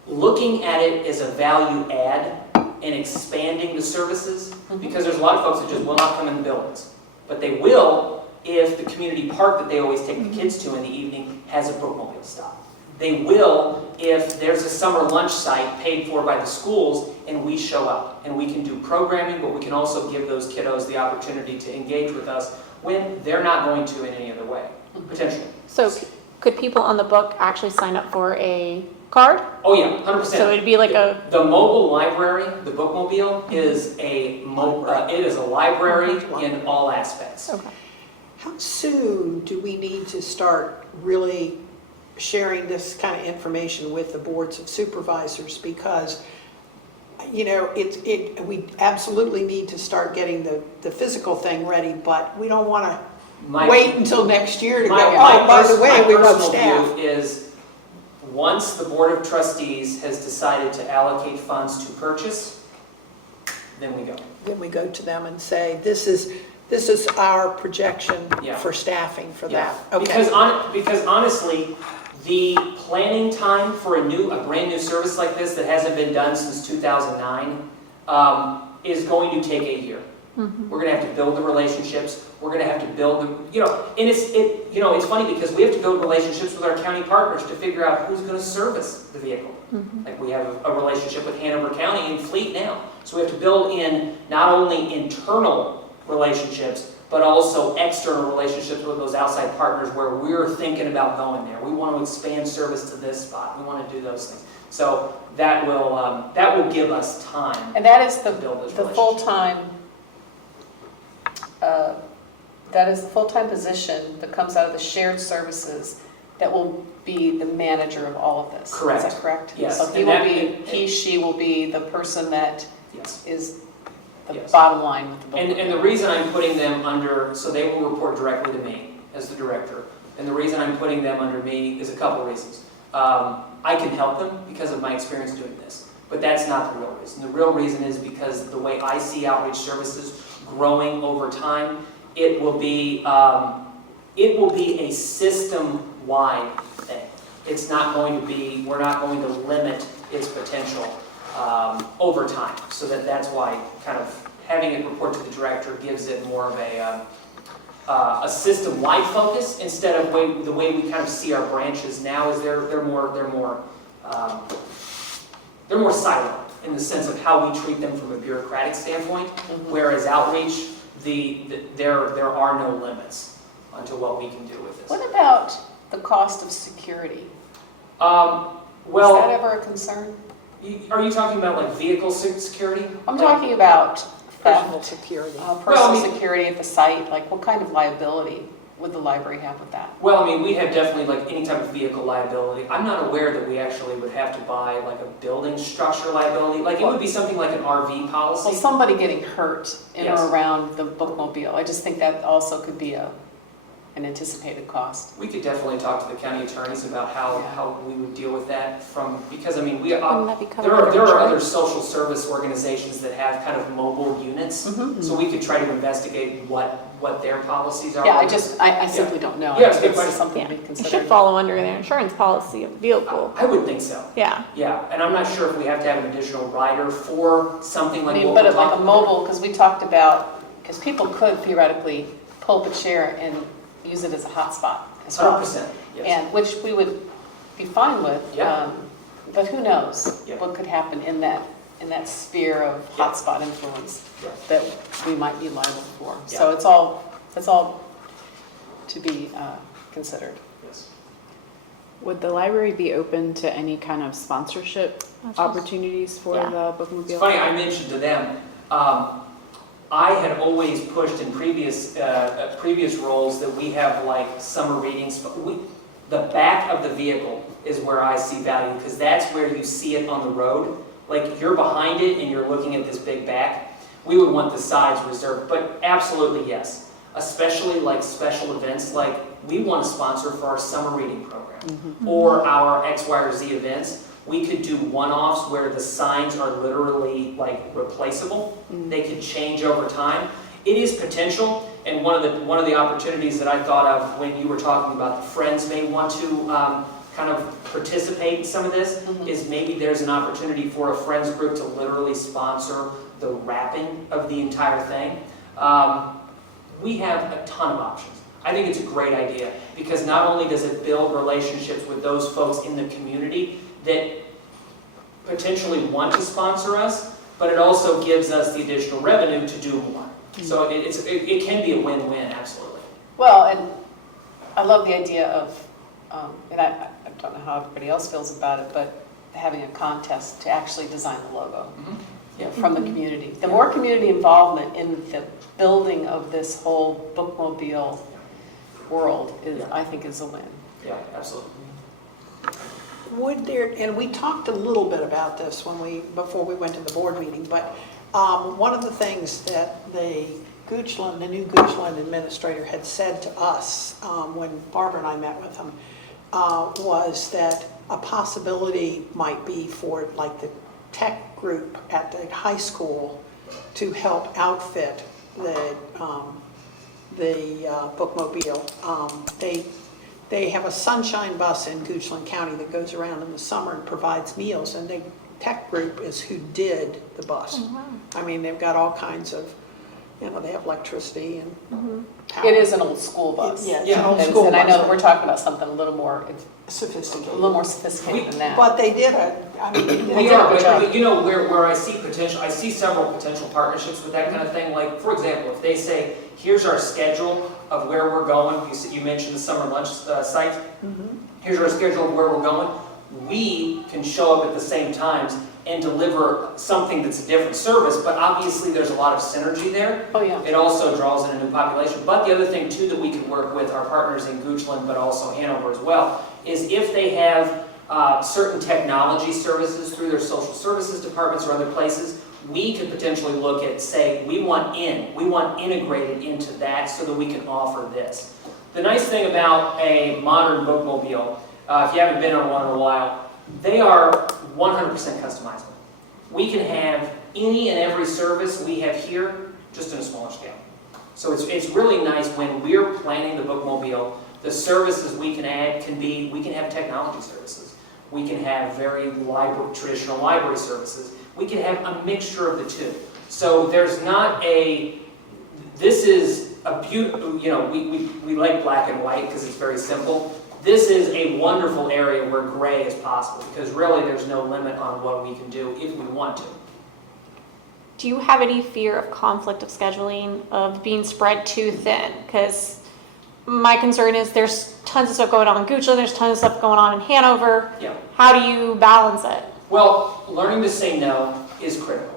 looking at it as a value add and expanding the services, because there's a lot of folks that just will not come in the buildings. But they will if the community park that they always take the kids to in the evening has a bookmobile stop. They will if there's a summer lunch site paid for by the schools and we show up. And we can do programming, but we can also give those kiddos the opportunity to engage with us when they're not going to in any other way, potentially. So could people on the book actually sign up for a card? Oh yeah, 100%. So it'd be like The mobile library, the bookmobile, is a library in all aspects. Okay. How soon do we need to start really sharing this kind of information with the boards of supervisors? Because, we absolutely need to start getting the physical thing ready, but we don't want to wait until next year to go, by the way, we love staff. My personal view is, once the Board of Trustees has decided to allocate funds to purchase, then we go. Then we go to them and say, this is our projection Yeah. for staffing for Yeah. that. Okay. Because honestly, the planning time for a brand new service like this that hasn't been done since 2009 is going to take a year. We're going to have to build the relationships. We're going to have to build the, and it's funny because we have to build relationships with our county partners to figure out who's going to service the vehicle. Like we have a relationship with Hanover County and Fleet now. So we have to build in not only internal relationships, but also external relationships with those outside partners where we're thinking about going there. We want to expand service to this spot. We want to do those things. So that will give us time. And that is to build those the full-time, that is the full-time position that comes out of the shared services that will be the manager of all of this. Correct. Is that correct? Yes. So she will be the person that Yes. is the Yes. bottom line with the book. And the reason I'm putting them under, so they will report directly to me as the director. And the reason I'm putting them under me is a couple reasons. I can help them because of my experience doing this, but that's not the real reason. The real reason is because the way I see outreach services growing over time, it will be a system-wide thing. It's not going to be, we're not going to limit its potential over time. So that's why kind of having it report to the director gives it more of a system-wide focus instead of the way we kind of see our branches now is they're more siloed in the sense of how we treat them from a bureaucratic standpoint, whereas outreach, there are no limits onto what we can do with this. What about the cost of security? Well, Is that ever a concern? are you talking about like vehicle security? I'm talking about Personal theft, security. personal security at the site, like what kind of liability would the library have with that? Well, I mean, we have definitely like any type of vehicle liability. I'm not aware that we actually would have to buy like a building structure liability. Like it would be something like an RV policy. Well, somebody getting hurt in Yes. or around the bookmobile, I just think that also could be an anticipated cost. We could definitely talk to the county attorneys about how we would deal with that because I mean, Wouldn't that be covered there are under other insurance? social service organizations that have kind of mobile units. So we could try to investigate what their policies are. Yeah, I simply don't know. Yeah, it's a good It's question. something to be It should considered. follow under their insurance policy of the vehicle. I would think so. Yeah. Yeah, and I'm not sure if we have to have an additional rider for something I like mean, what but we're like a talking about. mobile, because we talked about, because people could theoretically pull up a chair and use it as a hotspot as well. 100%, yes. And which we would be fine with. Yeah. But who knows Yeah. what could happen in that sphere of Yeah. hotspot influence Yeah. that we might be liable for. So it's all to be considered. Yes. Would the library be open to any kind of sponsorship opportunities for Yeah. the bookmobile? It's funny, I mentioned to them, I had always pushed in previous roles that we have like summer readings, but the back of the vehicle is where I see value because that's where you see it on the road. Like you're behind it and you're looking at this big back. we would want the sides reserved, but absolutely yes. Especially like special events, like we want to sponsor for our summer reading program or our X, Y, or Z events. We could do one-offs where the signs are literally like replaceable. They could change over time. It is potential, and one of the opportunities that I thought of when you were talking about the friends may want to kind of participate in some of this is maybe there's an opportunity for a friends group to literally sponsor the wrapping of the entire thing. We have a ton of options. I think it's a great idea because not only does it build relationships with those folks in the community that potentially want to sponsor us, but it also gives us the additional revenue to do more. So it can be a win-win, absolutely. Well, and I love the idea of, and I don't know how everybody else feels about it, but having a contest to actually design the logo from the community. The more community involvement in the building of this whole bookmobile world is, I think, is a win. Yeah, absolutely. Would there, and we talked a little bit about this before we went to the board meeting, but one of the things that the new Goochland administrator had said to us when Barbara and I met with him was that a possibility might be for like the tech group at the high school to help outfit the bookmobile. They have a sunshine bus in Goochland County that goes around in the summer and provides meals, and the tech group is who did the bus. Oh, wow. I mean, they've got all kinds of, they have electricity and power. It is an old school bus. Yeah, it's an old And school and I know bus. that we're talking about something a little more Sophisticated. than that. But they did We are, but you know, where I see potential, I see several potential partnerships with that kind of thing. Like, for example, if they say, here's our schedule of where we're going, you mentioned the summer lunch site, here's our schedule of where we're going, we can show up at the same times and deliver something that's a different service, but obviously there's a lot of synergy there. Oh, yeah. It also draws in a new population. But the other thing, too, that we can work with our partners in Goochland, but also Hanover as well, is if they have certain technology services through their social services departments or other places, we could potentially look at, say, we want integrated into that so that we can offer this. The nice thing about a modern bookmobile, if you haven't been on one in a while, they are 100% customizable. We can have any and every service we have here, just in a smaller scale. So it's really nice when we're planning the bookmobile, the services we can add we can have technology services. We can have very traditional library services. We can have a mixture of the two. So there's not this is a beautiful, we like black and white because it's very simple. This is a wonderful area where gray is possible because really there's no limit on what we can do if we want to. Do you have any fear of conflict of scheduling, of being spread too thin? Because my concern is there's tons of stuff going on in Goochland, there's tons of stuff going on in Hanover. Yeah. How do you balance it? Well, learning to say no is critical.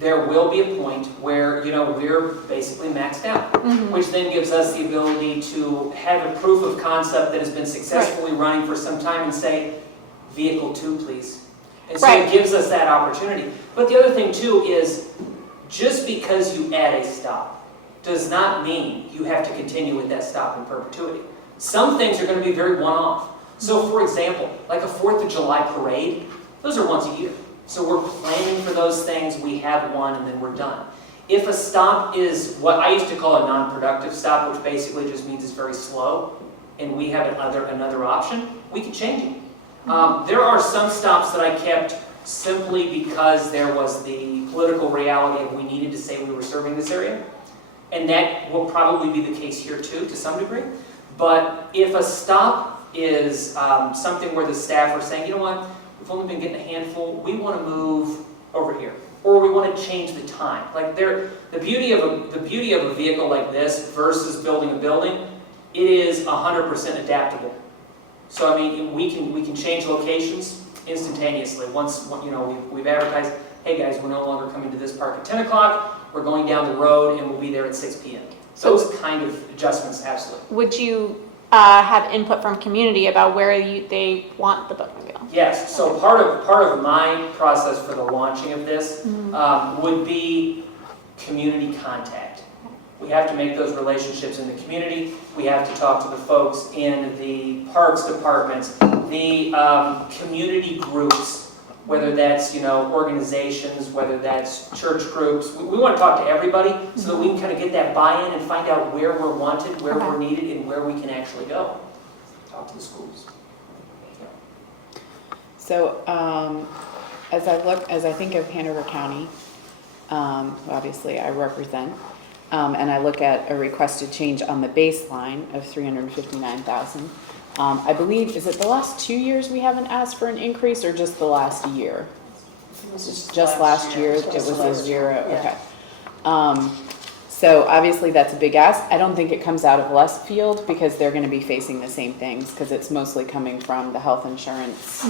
There will be a point where, we're basically maxed out, which then gives us the ability to have a proof of concept that has been successfully running for some time and say, vehicle 2, please. And so it gives us that opportunity. But the other thing, too, is just because you add a stop does not mean you have to continue with that stop in perpetuity. Some things are going to be very one-off. So, for example, like a 4th of July parade, those are once a year. So we're planning for those things, we have one, and then we're done. If a stop is what I used to call a non-productive stop, which basically just means it's very slow, and we have another option, we can change it. There are some stops that I kept simply because there was the political reality of we needed to say we were serving this area, and that will probably be the case here too, to some degree. But if a stop is something where the staff are saying, you know what, we've only been getting a handful, we want to move over here, or we want to change the time. Like the beauty of a vehicle like this versus building a building, it is 100% adaptable. So I mean, we can change locations instantaneously. Once we've advertised, hey guys, we're no longer coming to this park at 10 o'clock. We're going down the road and we'll be there at 6 p.m. Those kind of adjustments, absolutely. Would you have input from community about where they want the bookmobile? Yes, so part of my process for the launching of this would be community contact. We have to make those relationships in the community. We have to talk to the folks in the parks departments, the community groups, whether that's, organizations, whether that's church groups. We want to talk to everybody so that we can kind of get that buy-in and find out where we're wanted, where we're needed, and where we can actually go. Talk to the schools. So as I think of Hanover County, who obviously I represent, and I look at a requested change on the baseline of $359,000. I believe, is it the last 2 years we haven't asked for an increase, or just the last year? Just last year, it was a zero, okay. So obviously that's a big ask. I don't think it comes out of left field, because they're gonna be facing the same things, because it's mostly coming from the health insurance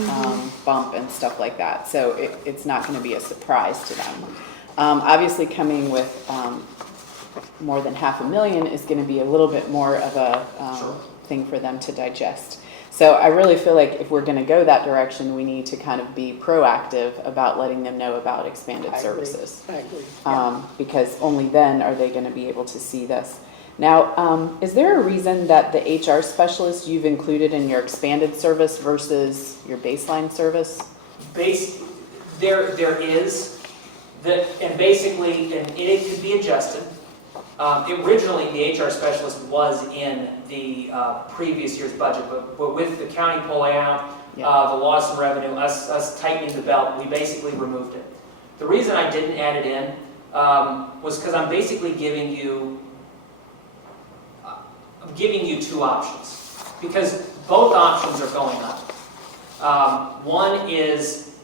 bump and stuff like that. So it's not gonna be a surprise to them. Obviously coming with more than $500,000 is gonna be a little bit more of a thing for them to digest. So I really feel like if we're gonna go that direction, we need to kind of be proactive about letting them know about expanded services. I agree. Because only then are they gonna be able to see this. Now, is there a reason that the HR specialist you've included in your expanded service versus your baseline service? There is, and basically, and it could be adjusted. Originally, the HR specialist was in the previous year's budget, but with the county pulling out, the loss of revenue, us tightening the belt, we basically removed it. The reason I didn't add it in was because I'm basically giving you two options, because both options are going up. One is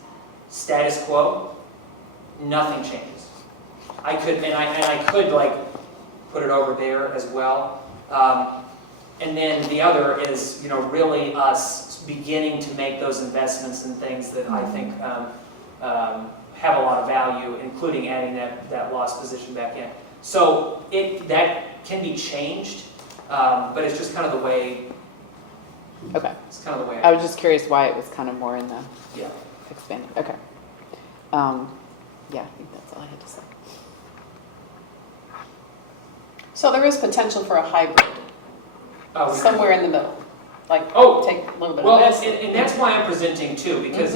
status quo, nothing changes. I could like put it over there as well. And then the other is, really us beginning to make those investments in things that I think have a lot of value, including adding that lost position back in. So that can be changed, but it's just kind of the way. Okay. It's kind of the way. I was just curious why it was kind of more in the Yeah. expanded. Okay. Yeah, I think that's all I had to say. So there is potential for a hybrid, somewhere in the middle, like take a little bit Well, of this. and that's why I'm presenting too, because,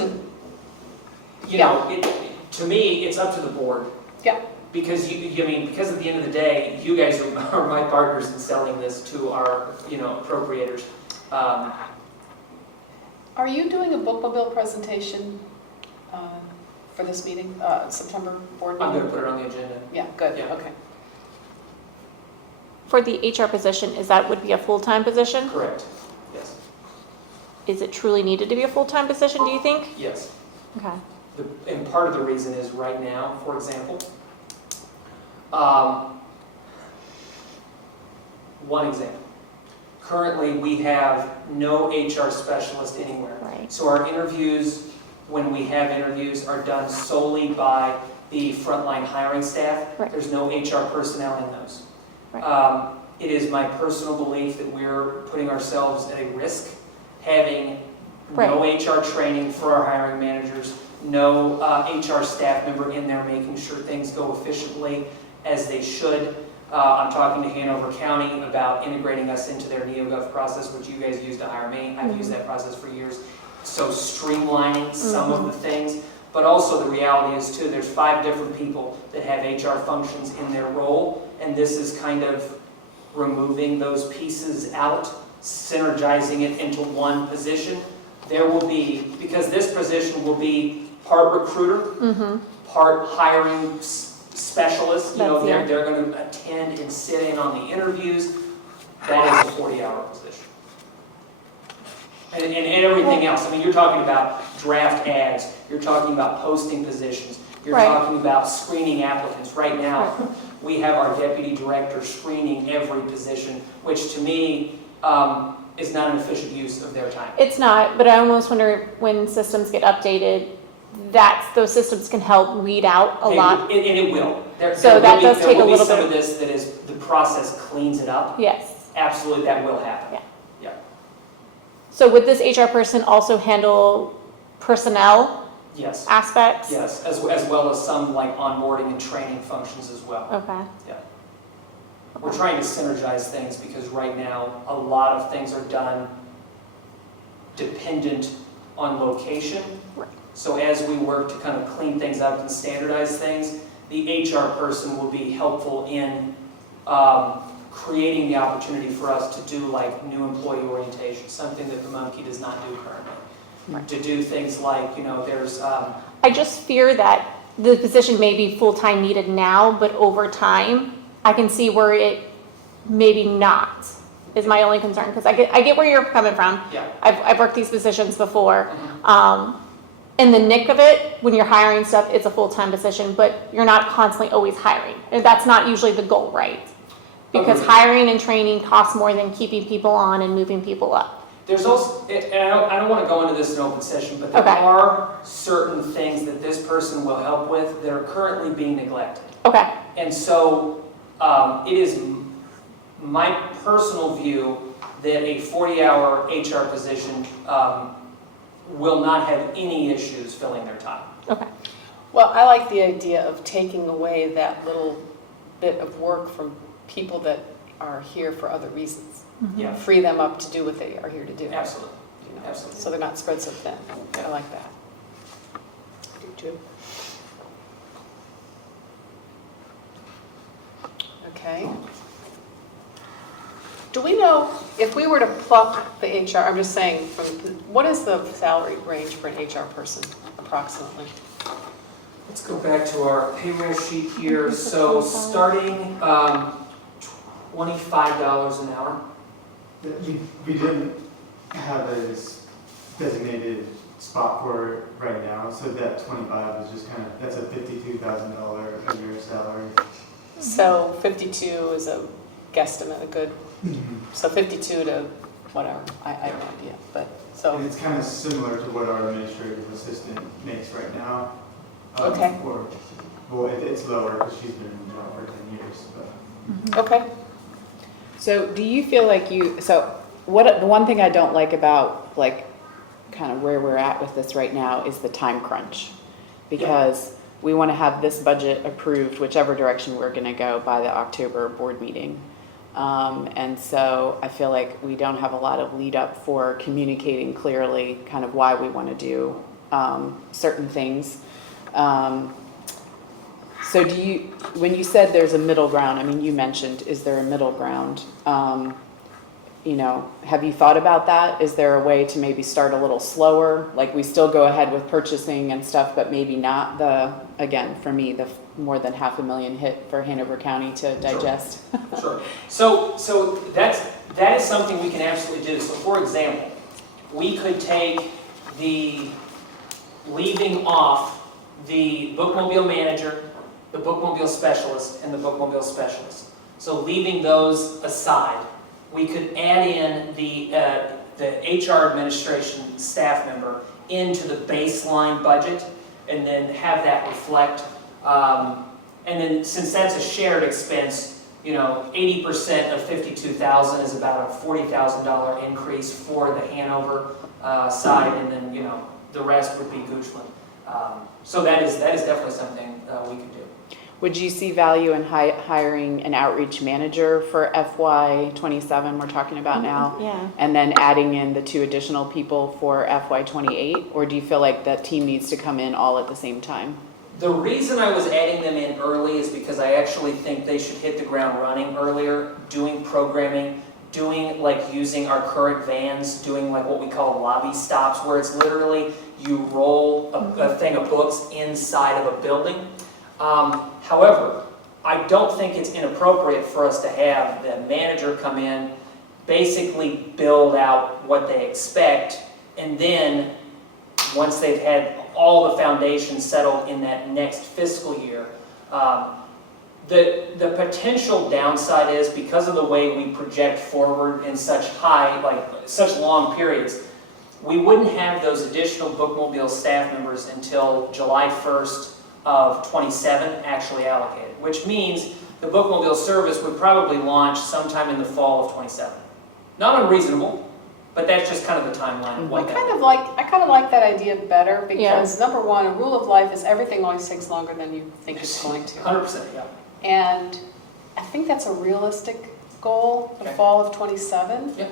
to me, it's up to the board. Yeah. Because because at the end of the day, you guys are my partners in selling this to our, appropriators. Are you doing a bookmobile presentation for this meeting, September board meeting? I'm gonna put it on the agenda. Yeah, good, Yeah. okay. For the HR position, would be a full-time position? Correct. Yes. Is it truly needed to be a full-time position, do you think? Yes. Okay. And part of the reason is right now, for example, one example. Currently, we have no HR specialist anywhere. Right. So our interviews, when we have interviews, are done solely by the frontline hiring staff. Right. There's no HR personnel in those. Right. It is my personal belief that we're putting ourselves at a risk, having no HR training for our hiring managers, no HR staff member in there making sure things go efficiently as they should. I'm talking to Hanover County about integrating us into their NeoGov process, which you guys use to hire me. I've used that process for years. So streamlining some of the things, but also the reality is too, there's 5 different people that have HR functions in their role, and this is kind of removing those pieces out, synergizing it into one position. There will be, because this position will be part recruiter, part hiring specialist, they're going to attend and sit in on the interviews. That is a 40-hour position. And everything else. I mean, you're talking about draft ads, you're talking about posting positions, you're talking about screening applicants. Right now, we have our deputy director screening every position, which to me is not an efficient use of their time. It's not, but I almost wonder when systems get updated, those systems can help weed out a lot. And it will. There So that does take a little some bit. of this that is, the process cleans it up. Yes. Absolutely, that will happen. Yeah. Yeah. So would this HR person also handle personnel Yes, aspects? yes, as well as some like onboarding and training functions as well. Okay. We're trying to synergize things because right now, a lot of things are done dependent on location. Right. So as we work to kind of clean things up and standardize things, the HR person will be helpful in creating the opportunity for us to do like new employee orientation, something that the Monkey does not do currently. Right. To do things like, there's, I just fear that the position may be full-time needed now, but over time, I can see where it maybe not, is my only concern, because I get where you're coming from. yeah. I've worked these positions before. In the nick of it, when you're hiring stuff, it's a full-time position, but you're not constantly always hiring. And that's not usually the goal, right? Because Agreed. hiring and training costs more than keeping people on and moving people up. There's also, and I don't want to go into this in open session, but there Okay. are certain things that this person will help with that are currently being neglected. Okay, And so it is my personal view that a 40-hour HR position will not have any issues filling their time. okay. Well, I like the idea of taking away that little bit of work from people that are here for other reasons. Yeah, Free them up to do what they are here to do. absolutely. you know, Absolutely. So they're not spread so thin. I like that. Do too. Okay. Do we know, if we were to pluck the HR, I'm just saying, what is the salary range for an HR person approximately? Let's go back to our payroll sheet here. So starting $25 an hour. We didn't have a designated spot for it right now, so that 25 is just that's a $52,000 a year salary. So 52 is a guesstimate, a good, so 52 to whatever, I have no idea, but, so, And it's kind of similar to what our administrative assistant makes right now. Okay. It's lower because she's been in the job for 10 years, but. okay. So do you feel like the one thing I don't like about like kind of where we're at with this right now is the time crunch. Because we want to have this budget approved, whichever direction we're going to go by the October board meeting. And so I feel like we don't have a lot of lead up for communicating clearly kind of why we want to do certain things. So when you said there's a middle ground, I mean, you mentioned, is there a middle ground? Have you thought about that? Is there a way to maybe start a little slower? Like we still go ahead with purchasing and stuff, but maybe not again, for me, the more than $500,000 hit for Hanover County to digest. Sure. So that is something we can absolutely do. So for example, we could take leaving off the bookmobile manager, the bookmobile specialist, and the bookmobile specialist. So leaving those aside, we could add in the HR administration staff member into the baseline budget and then have that reflect. And then since that's a shared expense, 80% of $52,000 is about a $40,000 increase for the Hanover side, and then the rest would be Goochland. So that is definitely something we could do. Would you see value in hiring an outreach manager for FY27 we're talking about now? Yeah. And then adding in the 2 additional people for FY28? Or do you feel like that team needs to come in all at the same time? The reason I was adding them in early is because I actually think they should hit the ground running earlier, doing programming, using our current vans, doing what we call lobby stops, where it's literally you roll a thing of books inside of a building. However, I don't think it's inappropriate for us to have the manager come in, basically build out what they expect, and then once they've had all the foundations settled in that next fiscal year, the potential downside is because of the way we project forward in such such long periods, we wouldn't have those additional bookmobile staff members until July 1st of 27 actually allocated, which means the bookmobile service would probably launch sometime in the fall of 27. Not unreasonable, But that's just kind of the timeline of I what that. kind of like that idea better because number one, a rule of life is everything always takes longer than you think it's going to. 100%, yeah. And I think that's a realistic goal, the Okay. fall of ·27. Yeah.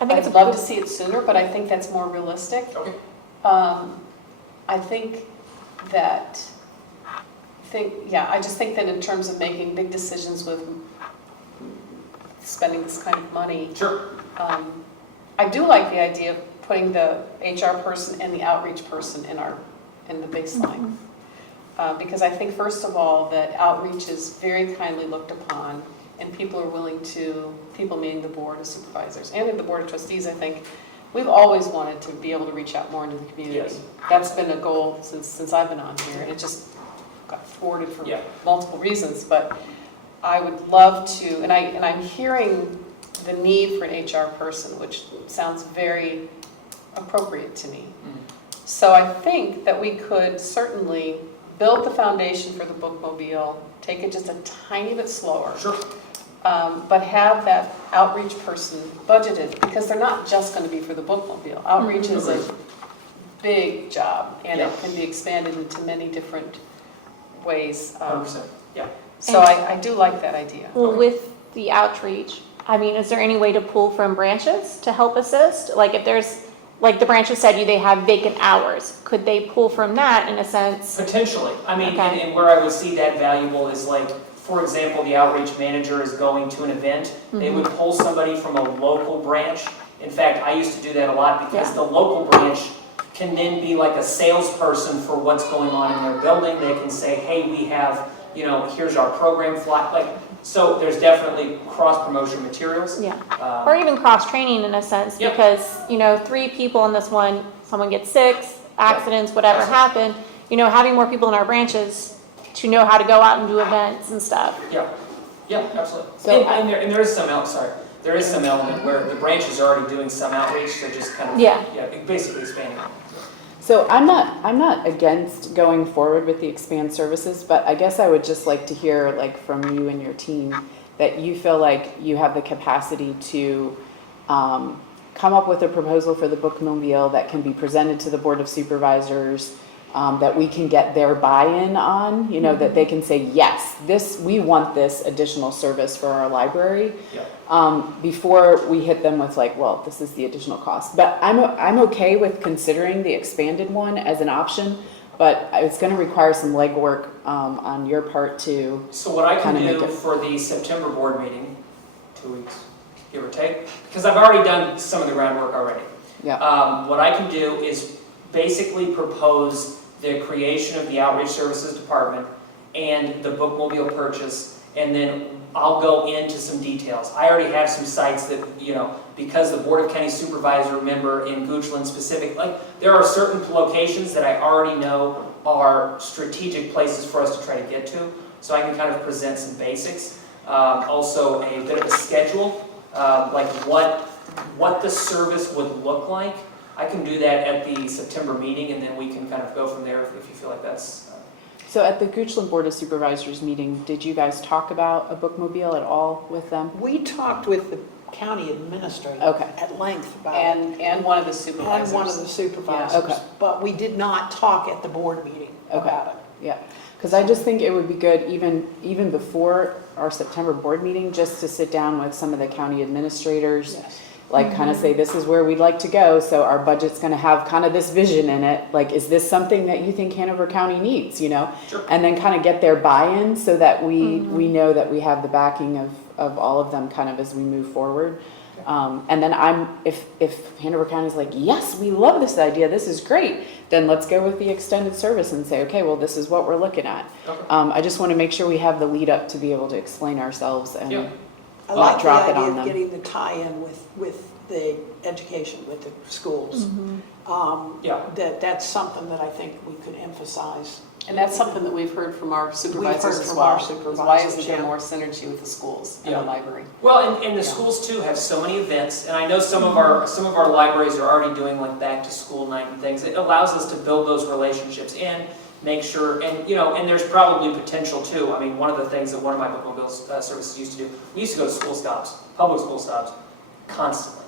I think it's I'd a love good- to see it sooner, but I think that's more realistic. Okay. I think that, I just think that in terms of making big decisions with spending this kind of money, Sure. I do like the idea of putting the HR person and the outreach person in the baseline. Because I think, first of all, that outreach is very kindly looked upon, and people are willing to, people meaning the board of supervisors and the board of trustees, I think, we've always wanted to be able to reach out more into the community. Yes. That's been a goal since I've been on here, and it just got thwarted for Yeah. multiple reasons, but I would love to, and I'm hearing the need for an HR person, which sounds very appropriate to me. So I think that we could certainly build the foundation for the bookmobile, take it just a tiny bit slower. Sure. But have that outreach person budgeted, because they're not just going to be for the bookmobile. Outreach is a big job, and it can be expanded into many different ways. 100%, yeah. So I do like that idea. Well, with the outreach, I mean, is there any way to pull from branches to help assist? Like if there's, like the branches said they have vacant hours, could they pull from that in a sense? Potentially. I mean, Okay. and where I would see that valuable is like, for example, the outreach manager is going to an event. They would pull somebody from a local branch. In fact, I used to do that a lot because the local branch can then be like a salesperson for what's going on in their building. They can say, hey, we have, here's our program flat. So there's definitely cross-promotion materials. Yeah, or even cross-training in a sense, Yep. because, 3 people in this one, someone gets sick, accidents, whatever happened, having more people in our branches to know how to go out and do events and stuff. Yeah, absolutely. So and there is some there is some element where the branch is already doing some outreach, so just kind of, basically expanding. So I'm not against going forward with the expand services, but I guess I would just like to hear like from you and your team that you feel like you have the capacity to come up with a proposal for the bookmobile that can be presented to the Board of Supervisors, that we can get their buy-in on, that they can say, yes, we want this additional service for our library. Before we hit them with like, well, this is the additional cost. But I'm okay with considering the expanded one as an option, but it's going to require some legwork on your part to. So what I can Kinda make do it- for the September board meeting, 2 weeks, give or take, because I've already done some of the groundwork already. What I can do is basically propose the creation of the outreach services department and the bookmobile purchase, and then I'll go into some details. I already have some sites that, because the Board of County Supervisor member in Goochland specific, there are certain locations that I already know are strategic places for us to try to get to, so I can kind of present some basics. Also a bit of a schedule, like what the service would look like. I can do that at the September meeting, and then we can kind of go from there if you feel like that's... So at the Goochland Board of Supervisors meeting, did you guys talk about a bookmobile at all with them? We talked with the county administrator Okay. at length about it. And one of the supervisors. And one of the supervisors. Yeah. Okay. But we did not talk at the board meeting about it. Yeah, because I just think it would be good even before our September board meeting, just to sit down with some of the county administrators. Yes. Kind of say, this is where we'd like to go, so our budget's going to have kind of this vision in it. Like, is this something that you think Hanover County needs, Sure. And then kind of get their buy-in so that we know that we have the backing of all of them kind of as we move forward. And then if Hanover County's like, yes, we love this idea, this is great, then let's go with the extended service and say, okay, well, this is what we're looking at. Okay. I just want to make sure we have the lead up to be able to explain ourselves and Yeah. I like the drop it idea on of them. getting the tie-in with the education, with the schools. That's something that I think we could emphasize. And that's something that we've heard from our supervisors heard as from well. our is Why supervisors, isn't there yeah. more synergy with the schools and Yeah. the library? Well, and the schools too have so many events, and I know some of our libraries are already doing like back to school night and things. It allows us to build those relationships and make sure, and and there's probably potential too. I mean, one of the things that one of my bookmobile services used to do, we used to go to school stops, public school stops, constantly.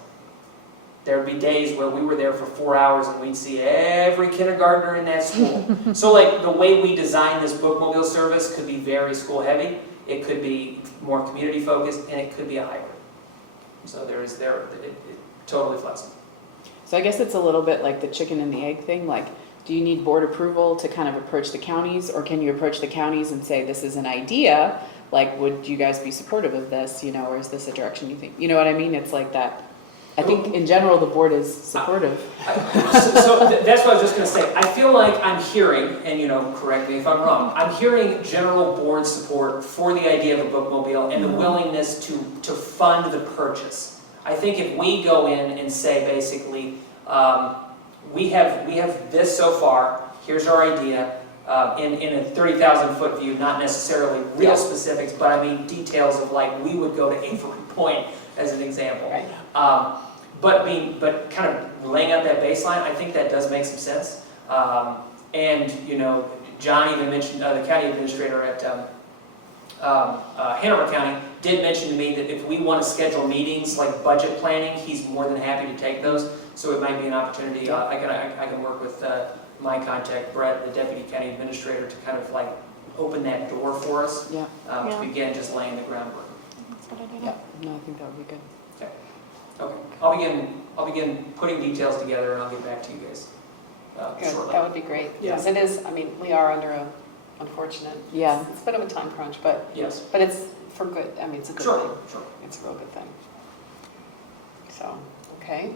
There'd be days where we were there for 4 hours and we'd see every kindergartner in that school. So like the way we design this bookmobile service could be very school heavy, it could be more community focused, and it could be a hybrid. So it totally flexible. So I guess it's a little bit like the chicken and the egg thing, like, do you need board approval to kind of approach the counties, or can you approach the counties and say, this is an idea, like, would you guys be supportive of this, you know, or is this a direction you think, you know what I mean? It's like that. I think in general, the board is supportive. That's what I was just gonna say. I feel like I'm hearing, and correct me if I'm wrong, I'm hearing general board support for the idea of a bookmobile and the willingness to fund the purchase. I think if we go in and say basically, we have this so far, here's our idea, in a 30,000 foot view, not necessarily real specifics, but I mean details of like, we would go to Avery Point as an example. Right. But kind of laying out that baseline, I think that does make some sense. And John even mentioned, the county administrator at Hanover County did mention to me that if we want to schedule meetings like budget planning, he's more than happy to take those. So it might be an opportunity. I can work with my contact, Brett, the deputy county administrator, to kind of like open that door for us Yeah, to begin just laying the groundwork. That's a good idea. yeah, no, I think that would be good. Okay, I'll begin putting details together and I'll get back to you guys Good, shortly. that would be great, because it is, I mean, we are under a unfortunate, Yeah. it's a bit of a time crunch, but Yes. it's for good, I mean, it's a good Sure, thing. sure. It's a real good thing. So, okay.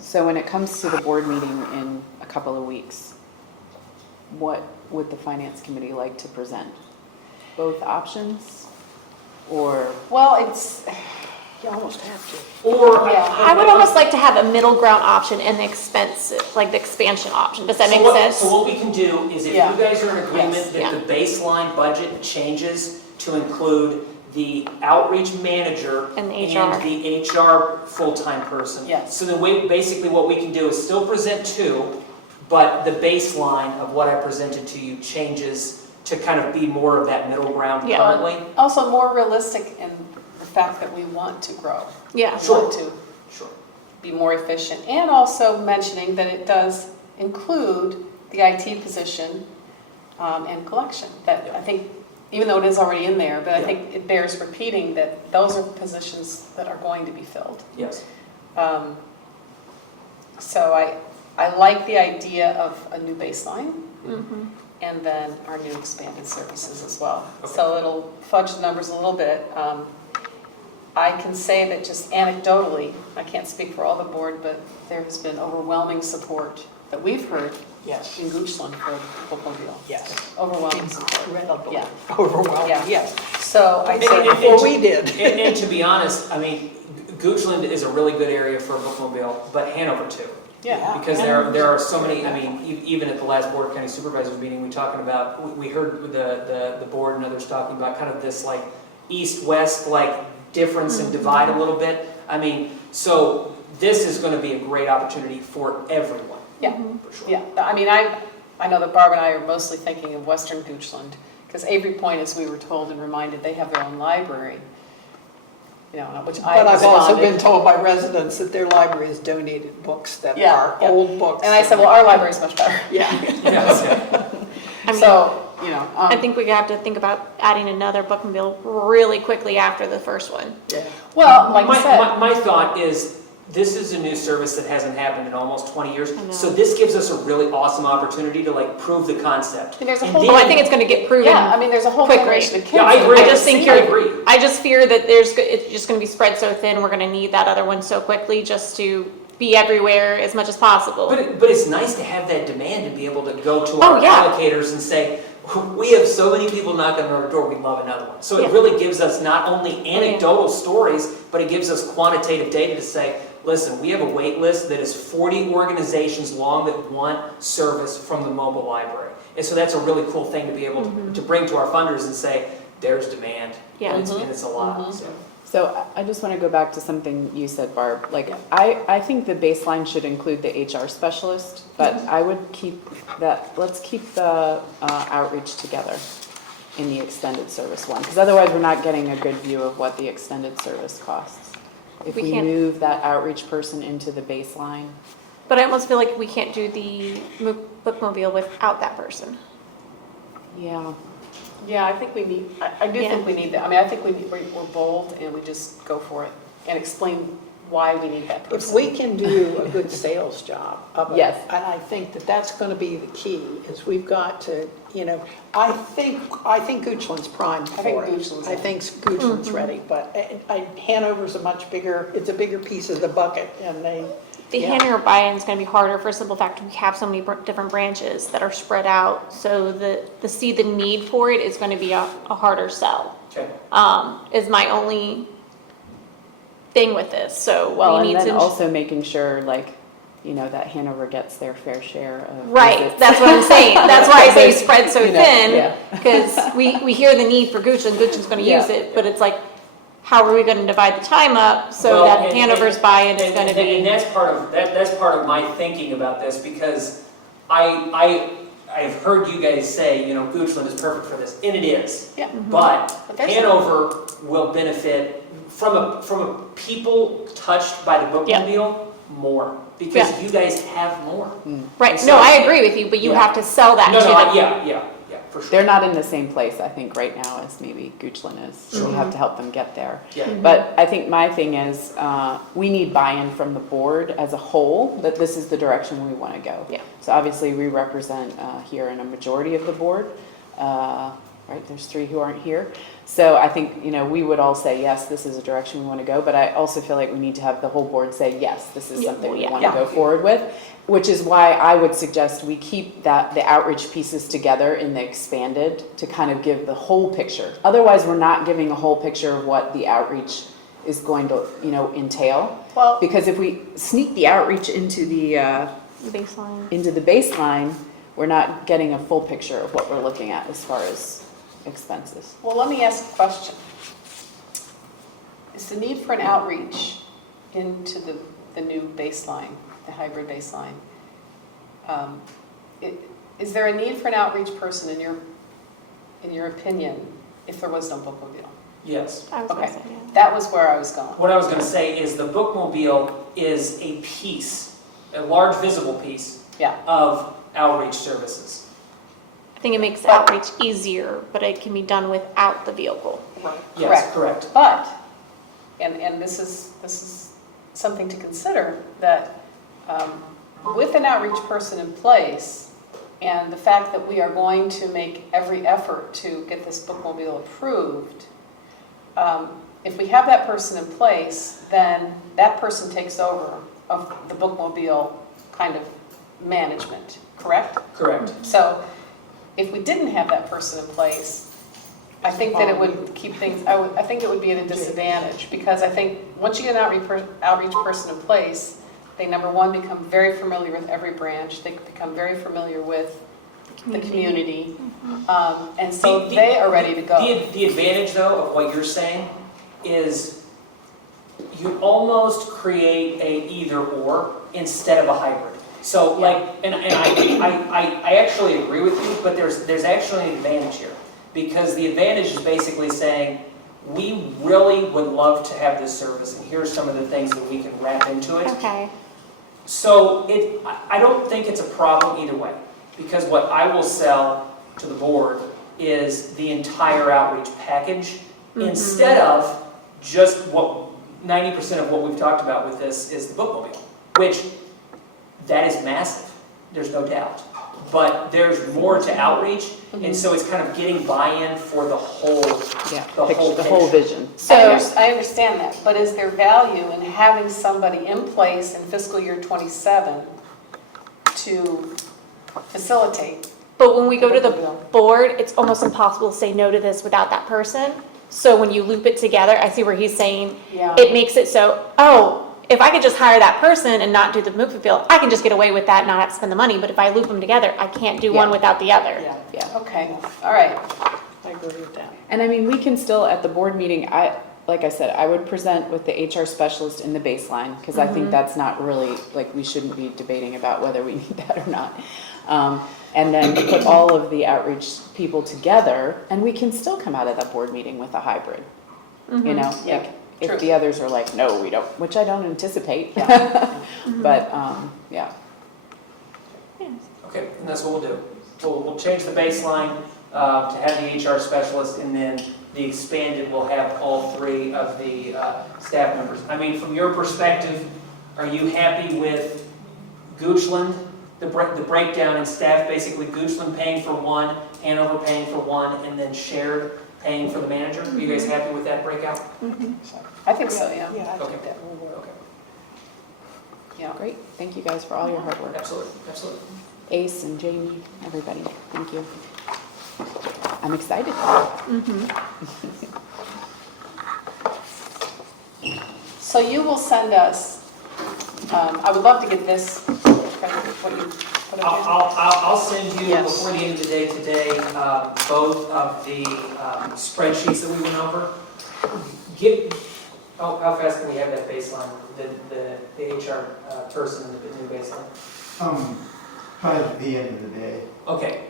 So when it comes to the board meeting in a couple of weeks, what would the finance committee like to present? Both options, or? Well, it's, You almost have to. Or Yeah. I would almost like to have a middle ground option and the expense, like the expansion option. Does that make sense? So what we can do is if Yeah. you guys are in agreement Yes. that the baseline budget changes to include the outreach manager And the HR. the HR full-time person. Yes. So then basically what we can do is still present two, but the baseline of what I presented to you changes to kind of be more of that middle ground Yeah. currently. also more realistic in the fact that we want to grow. Yeah. We Sure. want to Sure. be more efficient, and also mentioning that it does include the IT position and collection. That I think, even though it is already in there, but I Yeah. think it bears repeating that those are positions that are going to be filled. Yes. So I like the idea of a new baseline Mhm. and then our new expanded services as well. Okay. So it'll fudge the numbers a little bit. I can say that just anecdotally, I can't speak for all the board, but there has been overwhelming support that we've heard Yes, in Goochland for the bookmobile. yes. Overwhelming support. Incredible. Yeah. Overwhelming, Yeah. yes. So I And- said, and- Before we did. And to be honest, I mean, Goochland is a really good area for a bookmobile, but Hanover too. yeah. Because there are so many, I mean, even at the last Board of County Supervisors meeting, we talking about, we heard the board and others talking about kind of this like east-west like difference and divide a little bit. I mean, so this is gonna be a great opportunity for everyone. Yeah. For sure. Yeah, I mean, I know that Barb and I are mostly thinking of Western Goochland, because Avery Point, as we were told and reminded, they have their own library, which I But I've also been responded. told by residents that their library has donated books that Yeah, are yeah. old books. And I said, well, our library's much better. Yeah. Yeah, okay. I mean, So, I think we have to think about adding another bookmobile really quickly after the first one. Yeah. well, like I said, My thought is, this is a new service that hasn't happened in almost 20 years. I know. So this gives us a really awesome opportunity to like prove the concept. there's a And whole, then- Well, I think it's gonna get proven. yeah, I mean, there's a whole quickly. generation of kids. Yeah, I agree. I just think I you're- agree. I just fear that it's just gonna be spread so thin, we're gonna need that other one so quickly just to be everywhere as much as possible. But it's nice to have that demand to be able to go to Oh, our yeah. allocators and say, we have so many people knocking on our door, we'd love another one. So it Yeah. really gives us not only anecdotal stories, but it gives us quantitative data to say, listen, we have a wait list that is 40 organizations long that want service from the mobile library. And so that's a really cool thing to be able to bring to our funders and say, there's demand. Yeah. And it's a lot. So. So I just want to go back to something you said, Barb. Like, Yeah. I think the baseline should include the HR specialist, but I would keep let's keep the outreach together in the extended service one, because otherwise we're not getting a good view of what the extended service costs. If We we can't- move that outreach person into the baseline, But I almost feel like we can't do the bookmobile without that person. yeah. Yeah, I think we need, I do Yeah. think we need that. I mean, I think we're bold and we just go for it and explain why we need that person. If we can do a good sales job of it. Yes. And I think that that's going to be the key, is we've got to, I think Goochland's primed I think for it. Goochland's I in. think Goochland's ready, but Hanover's it's a bigger piece of the bucket, and The Yeah. Hanover buy-in is going to be harder for a simple fact we have so many different branches that are spread out. So the see the need for it is going to be a harder sell. Okay. Is my only thing with this. So Well, we and need then to. also making sure, like, that Hanover gets their fair share of Right, visits. that's what I'm saying. That's why I say There's, spread so you know, thin, yeah. because we hear the need for Goochland, Goochland's gonna use Yeah. it, but it's like, how are we gonna divide the time up so Well, that and- Hanover's buy-in is And- gonna and be, that's part of my thinking about this, because I've heard you guys say, Goochland is perfect for this, and it is. Yeah. But But there's- Hanover will benefit from a people touched by the bookmobile more, because Yeah. you guys have more. right, so- no, I agree with you, but you Yeah. have to sell that No, to no, them. yeah, for sure. They're not in the same place, I think, right now as maybe Goochland is. So we have to help them get there. Yeah. But I think my thing is, we need buy-in from the board as a whole, that this is the direction we want to go. Yeah. So obviously, we represent here in a majority of the board, right? There's 3 who aren't here. So I think, we would all say, yes, this is a direction we want to go. But I also feel like we need to have the whole board say, yes, this is Yeah, something we well, want yeah. to go forward with. Which is why I would suggest we keep the outreach pieces together in the expanded to kind of give the whole picture. Otherwise, we're not giving a whole picture of what the outreach is going to, entail. Well, Because if we sneak the outreach into the Baseline. we're not getting a full picture of what we're looking at as far as expenses. well, let me ask a question. Is the need for an outreach into the new baseline, the hybrid baseline, is there a need for an outreach person in your opinion, if there was no bookmobile? Yes. I was gonna Okay. say, yeah. That was where I was going. What I was gonna say is the bookmobile is a piece, a large visible piece Yeah. of outreach services. I think it makes But- outreach easier, but it can be done without the vehicle. Yes, correct. But, and this is something to consider, that with an outreach person in place, and the fact that we are going to make every effort to get this bookmobile approved, if we have that person in place, then that person takes over of the bookmobile kind of management, correct? Correct. So if we didn't have that person in place, I think that it would keep things, I think it would be at a disadvantage, because I think once you get an outreach person in place, they, number one, become very familiar with every branch, they become very familiar with the community, and so The- they are ready to go. The advantage, though, of what you're saying is you almost create a either-or instead of a hybrid. So and I actually agree with you, but there's actually an advantage here. Because the advantage is basically saying, we really would love to have this service, and here's some of the things that we can wrap into it. Okay. So I don't think it's a problem either way, because what I will sell to the board is the entire outreach package, instead of just what 90% of what we've talked about with this is the bookmobile, which that is massive, there's no doubt. But there's more to outreach, and so it's kind of getting buy-in for the whole, Yeah, the whole the whole picture. vision. I understand that, but is there value in having somebody in place in fiscal year '27 to facilitate? But when we go to the board, it's almost impossible to say no to this without that person. So when you loop it together, I see where he's saying, Yeah. it makes it so, if I could just hire that person and not do the bookmobile, I can just get away with that and not have to spend the money. But if I loop them together, I can't do one Yeah. without the other. Yeah. Okay, all right. I agree with that. And I mean, we can still, at the board meeting, like I said, I would present with the HR specialist in the baseline, because I think that's not really, we shouldn't be debating about whether we need that or not. And then put all of the outreach people together, and we can still come out of that board meeting with a hybrid. Yeah. if True. the others are like, no, we don't, which I don't anticipate. But, yeah. Okay, and that's what we'll do. We'll change the baseline to have the HR specialist, and then the expanded will have all 3 of the staff members. I mean, from your perspective, are you happy with Goochland, the breakdown in staff, basically Goochland paying for 1, Hanover paying for 1, and then shared paying for the manager? Are you guys happy with that breakout? I think so, yeah. Yeah, I Okay. think that will work. Okay, Yeah. Great, thank you guys for all your hard work. absolutely, absolutely. Ace and Jamie, everybody, thank you. I'm excited. So you will send us, I would love to get this, what you put up I'll send you, Yes. before the end of the day today, both of the spreadsheets that we went over. How fast can we have that baseline, the HR person, the new baseline? By the end of the day. Okay,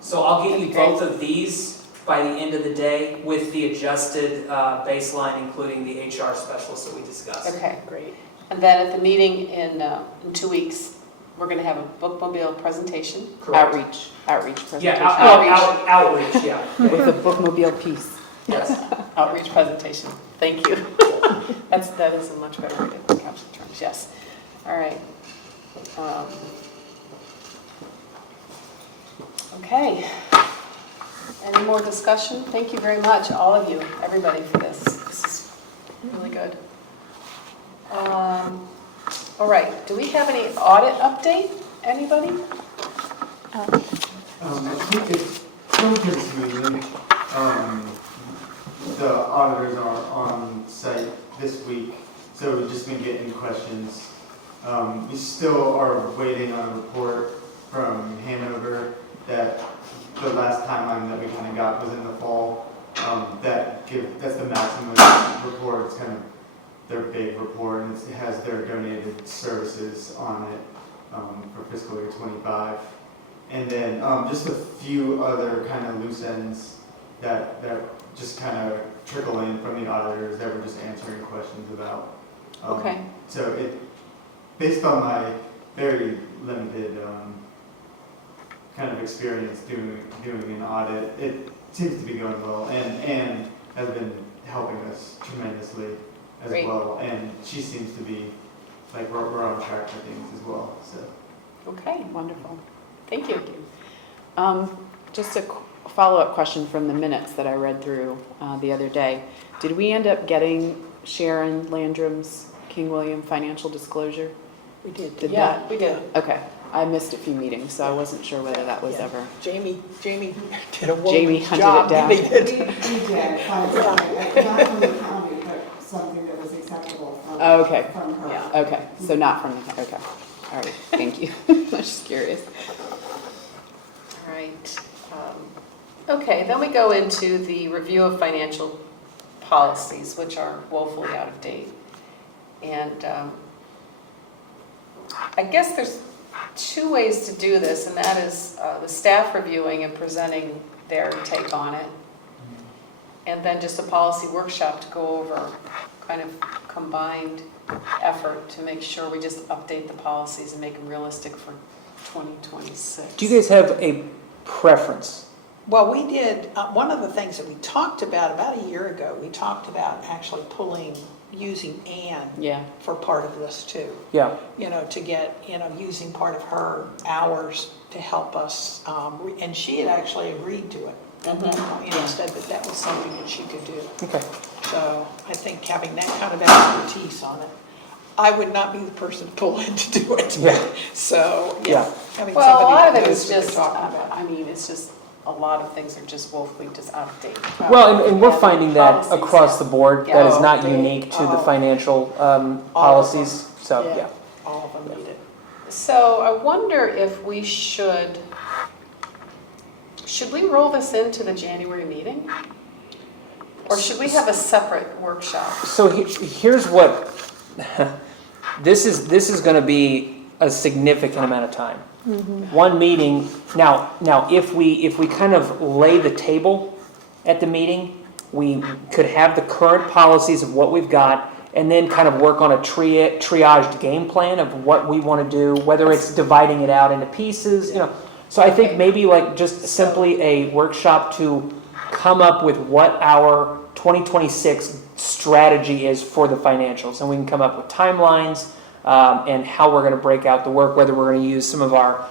so I'll get you both of these by the end of the day with the adjusted baseline, including the HR specialist that we discussed. Okay, great. And then at the meeting in 2 weeks, we're going to have a bookmobile presentation. Correct. Outreach presentation. Yeah, outreach, yeah. With a bookmobile piece. Yes. Outreach presentation. Thank you. That is a much better way to couch the terms, yes. All right. Okay. Any more discussion? Thank you very much, all of you, everybody, for this. This is really good. All right, do we have any audit update? Anybody? I think it's going pretty smoothly. The auditors are on site this week, so we've just been getting questions. We still are waiting on a report from Hanover that the last timeline that we kind of got was in the fall. That's the maximum report. It's kind of their big report, and it has their donated services on it for fiscal year 25. And then just a few other kind of loose ends that just kind of trickle in from the auditors that we're just answering questions about. Okay. So based on my very limited kind of experience doing an audit, it seems to be going well, and has been helping us tremendously as Great. well. And she seems to be like we're on track for things as well. So. Okay, Wonderful. thank you. Just a follow-up question from the minutes that I read through the other day. Did we end up getting Sharon Landrum's King William financial disclosure? We did. Did Yeah, we did. Okay, I missed a few meetings, so I wasn't sure whether that was Yeah. ever. Jamie did a Jamie woman's hunted job it down. getting it. We did find something, not from the county, but something that was acceptable from, Oh, okay. from her. Yeah. Okay, so not from the, okay. All right, thank you. I was just curious. All right. Okay, then we go into the review of financial policies, which are woefully out of date. And I guess there's 2 ways to do this, and that is the staff reviewing and presenting their take on it, and then just a policy workshop to go over kind of combined effort to make sure we just update the policies and make them realistic for 2026. Do you guys have a preference? Well, we did, one of the things that we talked about a year ago, we talked about actually using Anne Yeah, for part of this too. Yeah. To get, using part of her hours to help us. And she had actually agreed to it at that point, said that was something that she could do. Okay. So I think having that kind of expertise on it, I would not be the person to pull in to do it. Yeah. So, Yeah. having Well, a somebody lot of that it knows is what they're just, talking about. I mean, it's just, a lot of things are just woefully just out of date. Well, and we're finding that Policies, across the board. Yeah. That is not Oh, unique to the oh. financial All of policies. So, Yeah. yeah. All of them need it. So I wonder if we should we roll this into the January meeting? Or should we have a separate workshop? So here's what, this is going to be a significant amount of time. One meeting, now if we kind of lay the table at the meeting we could have the current policies of what we've got, and then kind of work on a triaged game plan of what we want to do, whether it's dividing it out into pieces, So I think Okay. maybe like just simply a workshop to come up with what our 2026 strategy is for the financials, and we can come up with timelines and how we're going to break out the work, whether we're going to use some of our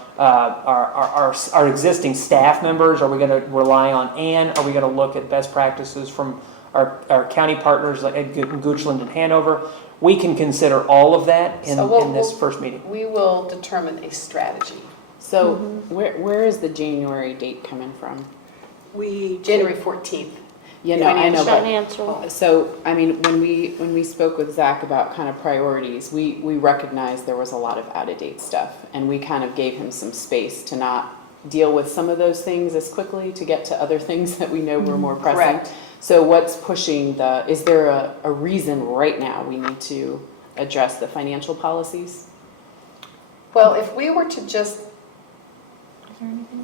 existing staff members, are we going to rely on Ann, are we going to look at best practices from our county partners like in Goochland and Hanover. We can consider all of that in this first meeting. We will determine a strategy. So where is the January date coming from? January 14th. Yeah, no, I know, but, Financial. so, I mean, when we spoke with Zach about kind of priorities, we recognized there was a lot of out-of-date stuff, and we kind of gave him some space to not deal with some of those things as quickly to get to other things that we know were more pressing. Correct. So what's pushing is there a reason right now we need to address the financial policies? Well, if we were to just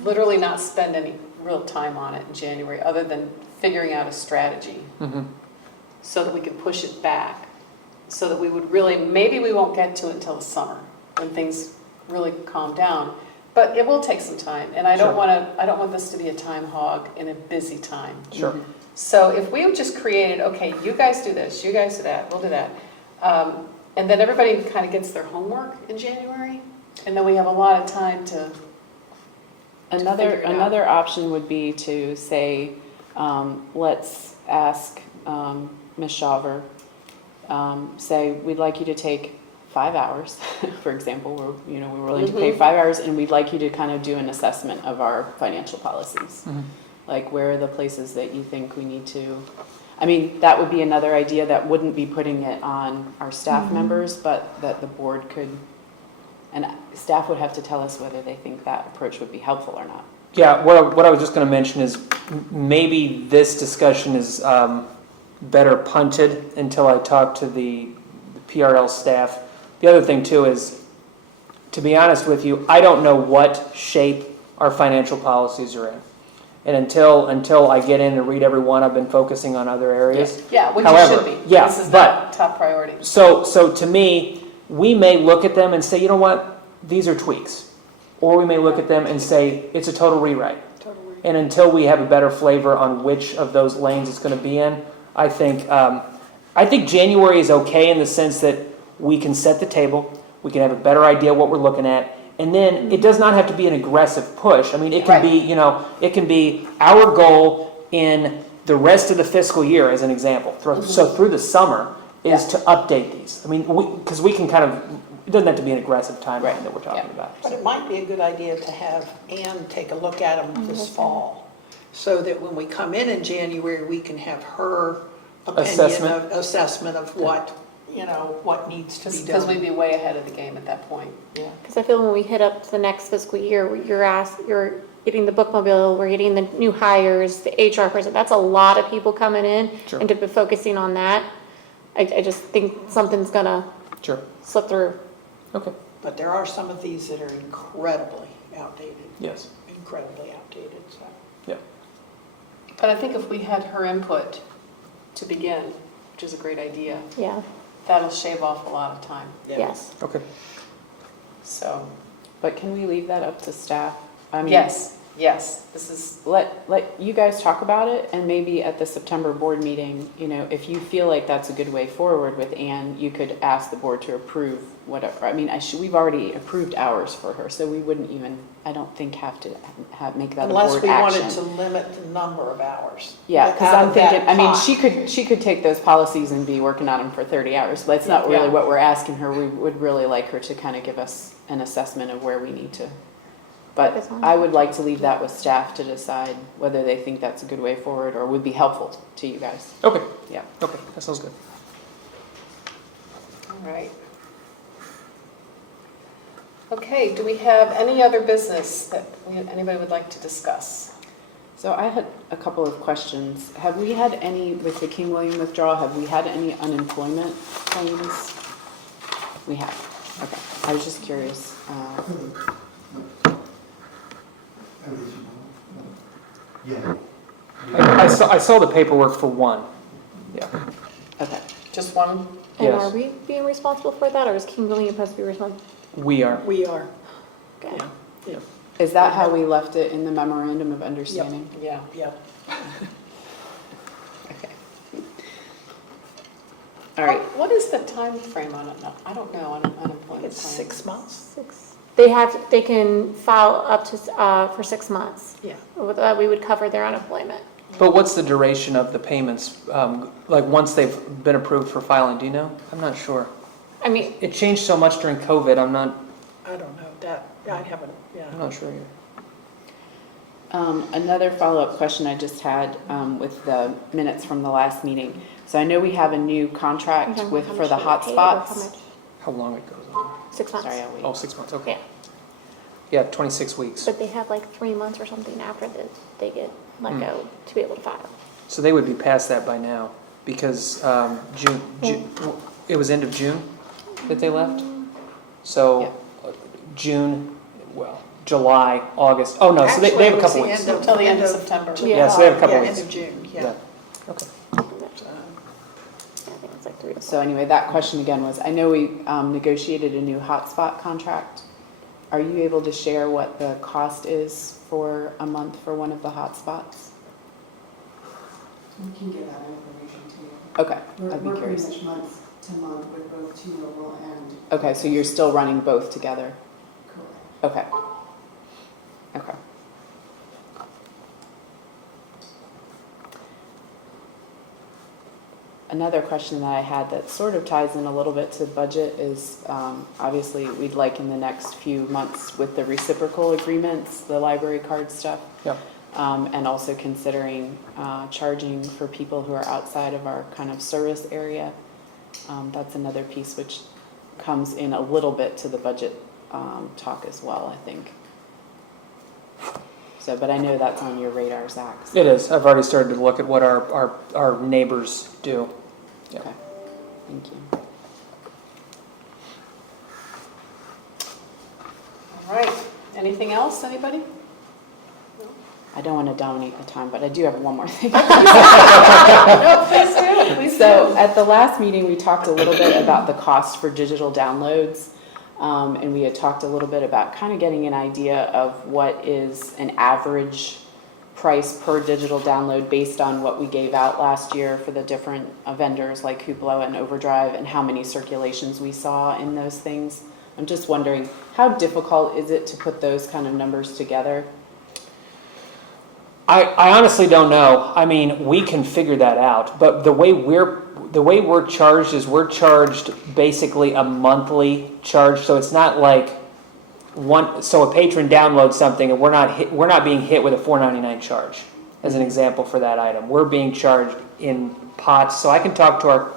literally not spend any real time on it in January, other than figuring out a strategy, so that we could push it back, so that we would really, maybe we won't get to it until the summer, when things really calm down, but it will take some time, and I don't want this to be a time hog in a busy time. Sure. So if we just created, okay, you guys do this, you guys do that, we'll do that, and then everybody kind of gets their homework in January, and then we have a lot of time to figure it out. Another option would be to say, let's ask Ms. Shaver, say, we'd like you to take 5 hours, for example, we're willing to pay 5 hours, and we'd like you to kind of do an assessment of our financial policies. Like, where are the places that you think we need to, I mean, that would be another idea that wouldn't be putting it on our staff members, but that the board could, and staff would have to tell us whether they think that approach would be helpful or not. Yeah, what I was just going to mention is maybe this discussion is better punted until I talk to the PRL staff. The other thing too is, to be honest with you, I don't know what shape our financial policies are in. And until I get in and read every one, I've been focusing on other areas. Yeah, which However, it should be. yeah, This is but- not top priority. So to me, we may look at them and say, you know what, these are tweaks. Or we may look at them and say, it's a total rewrite. And until we have a better flavor on which of those lanes it's going to be in, I think January is okay in the sense that we can set the table, we can have a better idea what we're looking at, and then it does not have to be an aggressive push. I mean, it can be, it can be our goal in the rest of the fiscal year, as an example. So through the summer is to update these. I mean, because we can kind of, it doesn't have to be an aggressive timeline that we're talking about. But it might be a good idea to have Ann take a look at them this fall, so that when we come in January, we can have her assessment of what, what needs to be done. Because we'd be way ahead of the game at that point. Yeah. Because I feel when we hit up the next fiscal year, you're getting the bookmobile, we're getting the new hires, the HR person, that's a lot of people coming in. Sure. And to be focusing on that, I just think something's gonna slip through. Okay. But there are some of these that are incredibly outdated. Yes. Incredibly outdated, so. Yeah. But I think if we had her input to begin, which is a great idea, Yeah, that'll shave off a lot of time. yes. Okay. So, But can we leave that up to staff? I mean, yes, this is, let you guys talk about it, and maybe at the September board meeting, if you feel like that's a good way forward with Ann, you could ask the board to approve whatever. I mean, we've already approved hours for her, so we wouldn't even, I don't think, have to make that a board Unless we action. wanted to limit the number of hours. Yeah, because out I'm of that thinking, I mean, pot. she could take those policies and be working on them for 30 hours. But that's not really Yeah. what we're asking her. We would really like her to kind of give us an assessment of where we need to. But Focus on. I would like to leave that with staff to decide whether they think that's a good way forward or would be helpful to you guys. Okay. Yeah. Okay, that sounds good. all right. Okay, do we have any other business that anybody would like to discuss? So I had a couple of questions. Have we had any, with the King William withdrawal, have we had any unemployment claims? We have. Okay. I was just curious. Yeah. I I saw the paperwork for one. Yeah. Okay. Just one? And Yes. are we being responsible for that, or is Kimberly supposed to be responsible? We are. We are, Okay. yeah, Is that how we left it in the memorandum of understanding? Yeah. yeah. Okay. All right. What is the time frame on it? I don't know, on unemployment It's claim. 6 months. They can file up to, for 6 months. Yeah. With that, we would cover their unemployment. But what's the duration of the payments, like once they've been approved for filing, do you know? I'm not sure. I mean, It changed so much during COVID, I'm not I don't know, that, I haven't, yeah. sure either. Another follow-up question I just had with the minutes from the last meeting. So I know we have a new contract how with, much for the they get paid, or how hotspots. much? How long it goes on? 6 months. Sorry, I'll wait. Oh, 6 months, okay. Yeah. Yeah, 26 weeks. But they have like 3 months or something after they get let Hmm. go to be able to file. So they would be past that by now, because June, it was end of June that they left? So June, well, July, August, oh no, so they have a couple weeks. Until the end of September. Yeah, so they have a couple Yeah, weeks. end of June, Yeah. yeah. Okay. I think it's like 3 to 4. So anyway, that question again was, I know we negotiated a new hotspot contract. Are you able to share what the cost is for a month for one of the hotspots? We can get that information to you. Okay, We're I'd be pretty curious. much month to month with both T-Mobile and. Okay, so you're still running both together? Correct. Okay. Okay. Another question that I had that sort of ties in a little bit to budget is, obviously, we'd like in the next few months with the reciprocal agreements, the library card stuff. Yeah. And also considering charging for people who are outside of our kind of service area. That's another piece which comes in a little bit to the budget talk as well, I think. So, but I know that's on your radar, Zach. so- It is. I've already started to look at what our neighbors do. Yeah. Okay, thank you. All right. Anything else, anybody? I don't want to dominate the time, but I do have one more thing. No, please do, please do. So at the last meeting, we talked a little bit about the cost for digital downloads. And we had talked a little bit about kind of getting an idea of what is an average price per digital download based on what we gave out last year for the different vendors like Hoopla and Overdrive and how many circulations we saw in those things. I'm just wondering, how difficult is it to put those kind of numbers together? I honestly don't know. I mean, we can figure that out, but the way we're charged is we're charged basically a monthly charge, so it's not like so a patron downloads something and we're not being hit with a $4.99 charge as an example for that item. We're being charged in pots. So I can talk to our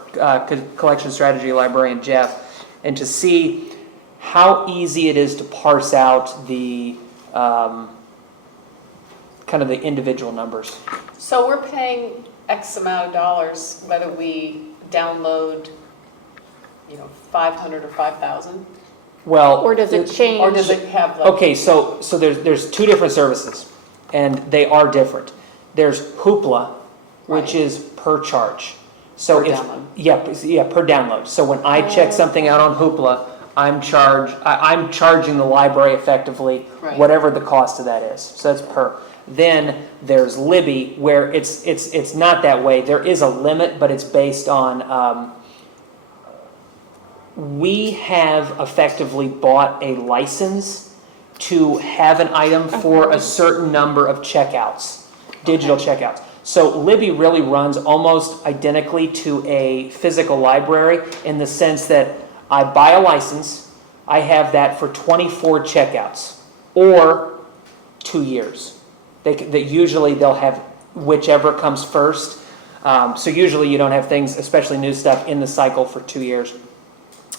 collection strategy librarian Jeff and to see how easy it is to parse out the kind of the individual numbers. So we're paying X amount of dollars whether we download, 500 or 5,000? Well, Or does it change? Or does it have like? okay, so there's two different services, and they are different. There's Hoopla, which Right. is per charge. So Per if download. yeah, per download. So when I check something out on Hoopla, I'm charging the library effectively Right. whatever the cost of that is. So that's per. Then there's Libby, where it's not that way. There is a limit, but it's based on. We have effectively bought a license to have an item for a certain number of checkouts, digital checkouts. So Libby really runs almost identically to a physical library in the sense that I buy a license, I have that for 24 checkouts or 2 years. Usually they'll have whichever comes first. So usually you don't have things, especially new stuff, in the cycle for 2 years.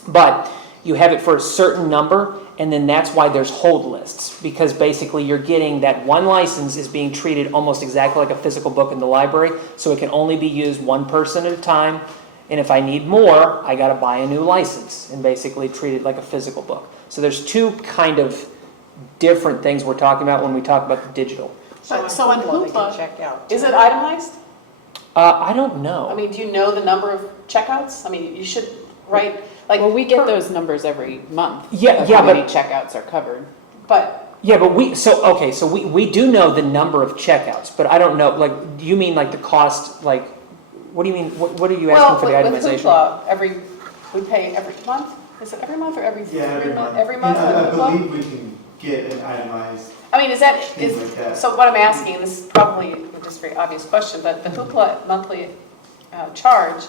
But you have it for a certain number, and then that's why there's hold lists, because basically you're getting that one license is being treated almost exactly like a physical book in the library, so it can only be used one person at a time, and if I need more, I got to buy a new license and basically treat it like a physical book. So there's two kind of different things we're talking about when we talk about the digital. So on Hoopla, they can Hoopla, check out. is it itemized? I don't I know. mean, do you know the number of checkouts? I mean, you should write, like. Well, we get per- those numbers every month. Yeah, of yeah, how many but- checkouts are covered. But, Yeah, but we do know the number of checkouts, but I don't know, like, do you mean like the cost, like, what do you mean, what are you well, asking for the with itemization? Hoopla, we pay every month? Is it every month or every? Yeah, every month. Every month And I with Hoopla? believe we can get an itemized, I mean, is that, things like that. so what I'm asking, this is probably just a very obvious question, but the Hoopla monthly charge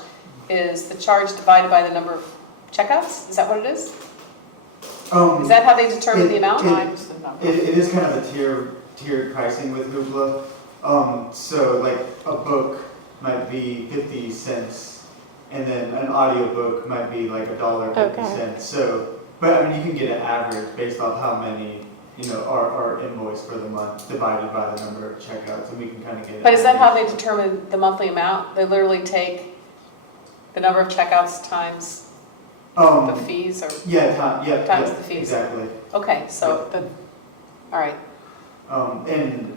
is the charge divided by the number of checkouts? Is that what it is? Is that how they determine the amount? Times the number. It is kind of a tiered pricing with Hoopla. So like a book might be 50 cents, and then an audiobook might be like $1.50. So, but I mean, you can get an average based off how many, are invoiced for the month divided by the number of checkouts, and we can kind of get it. But is that how they determine the monthly amount? They literally take the number of checkouts times the fees, or, Times the fees. Exactly. okay, so, all right. And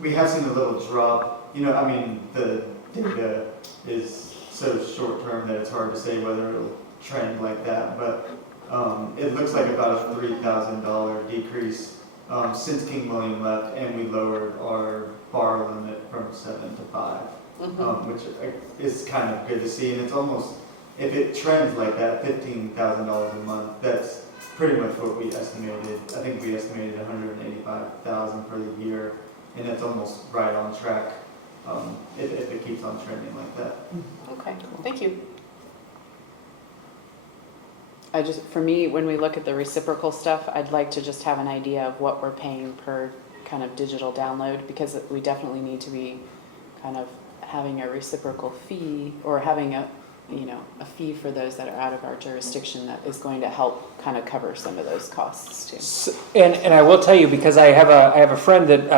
we have seen a little drop, I mean, the data is so short term that it's hard to say whether it'll trend like that, but it looks like about a $3,000 decrease since King William left, and we lowered our bar limit from 7 to 5, which is kind of good to see, and it's almost, if it trends like that, $15,000 a month, that's pretty much what we estimated. I think we estimated $185,000 for the year, and that's almost right on track if it keeps on trending like that. Okay, thank you. For me, when we look at the reciprocal stuff, I'd like to just have an idea of what we're paying per kind of digital download, because we definitely need to be kind of having a reciprocal fee, or having a fee for those that are out of our jurisdiction that is going to help kind of cover some of those costs too. And I will tell you, because I have a friend that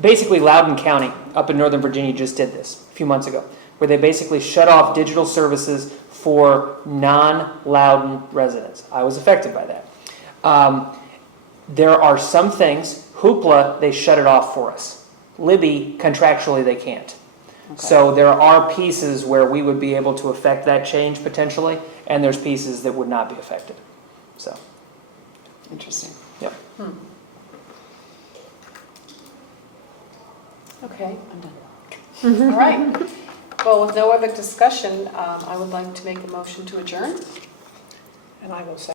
basically Loudoun County up in Northern Virginia just did this a few months ago, where they basically shut off digital services for non-Loudoun residents. I was affected by that. There are some things, Hoopla, they shut it off for us. Libby, contractually, they can't. Okay. So there are pieces where we would be able to affect that change potentially, and there's pieces that would not be affected. So, Interesting. yep. Okay, I'm done. all right. Well, with no other discussion, I would like to make a motion to adjourn. And I will say.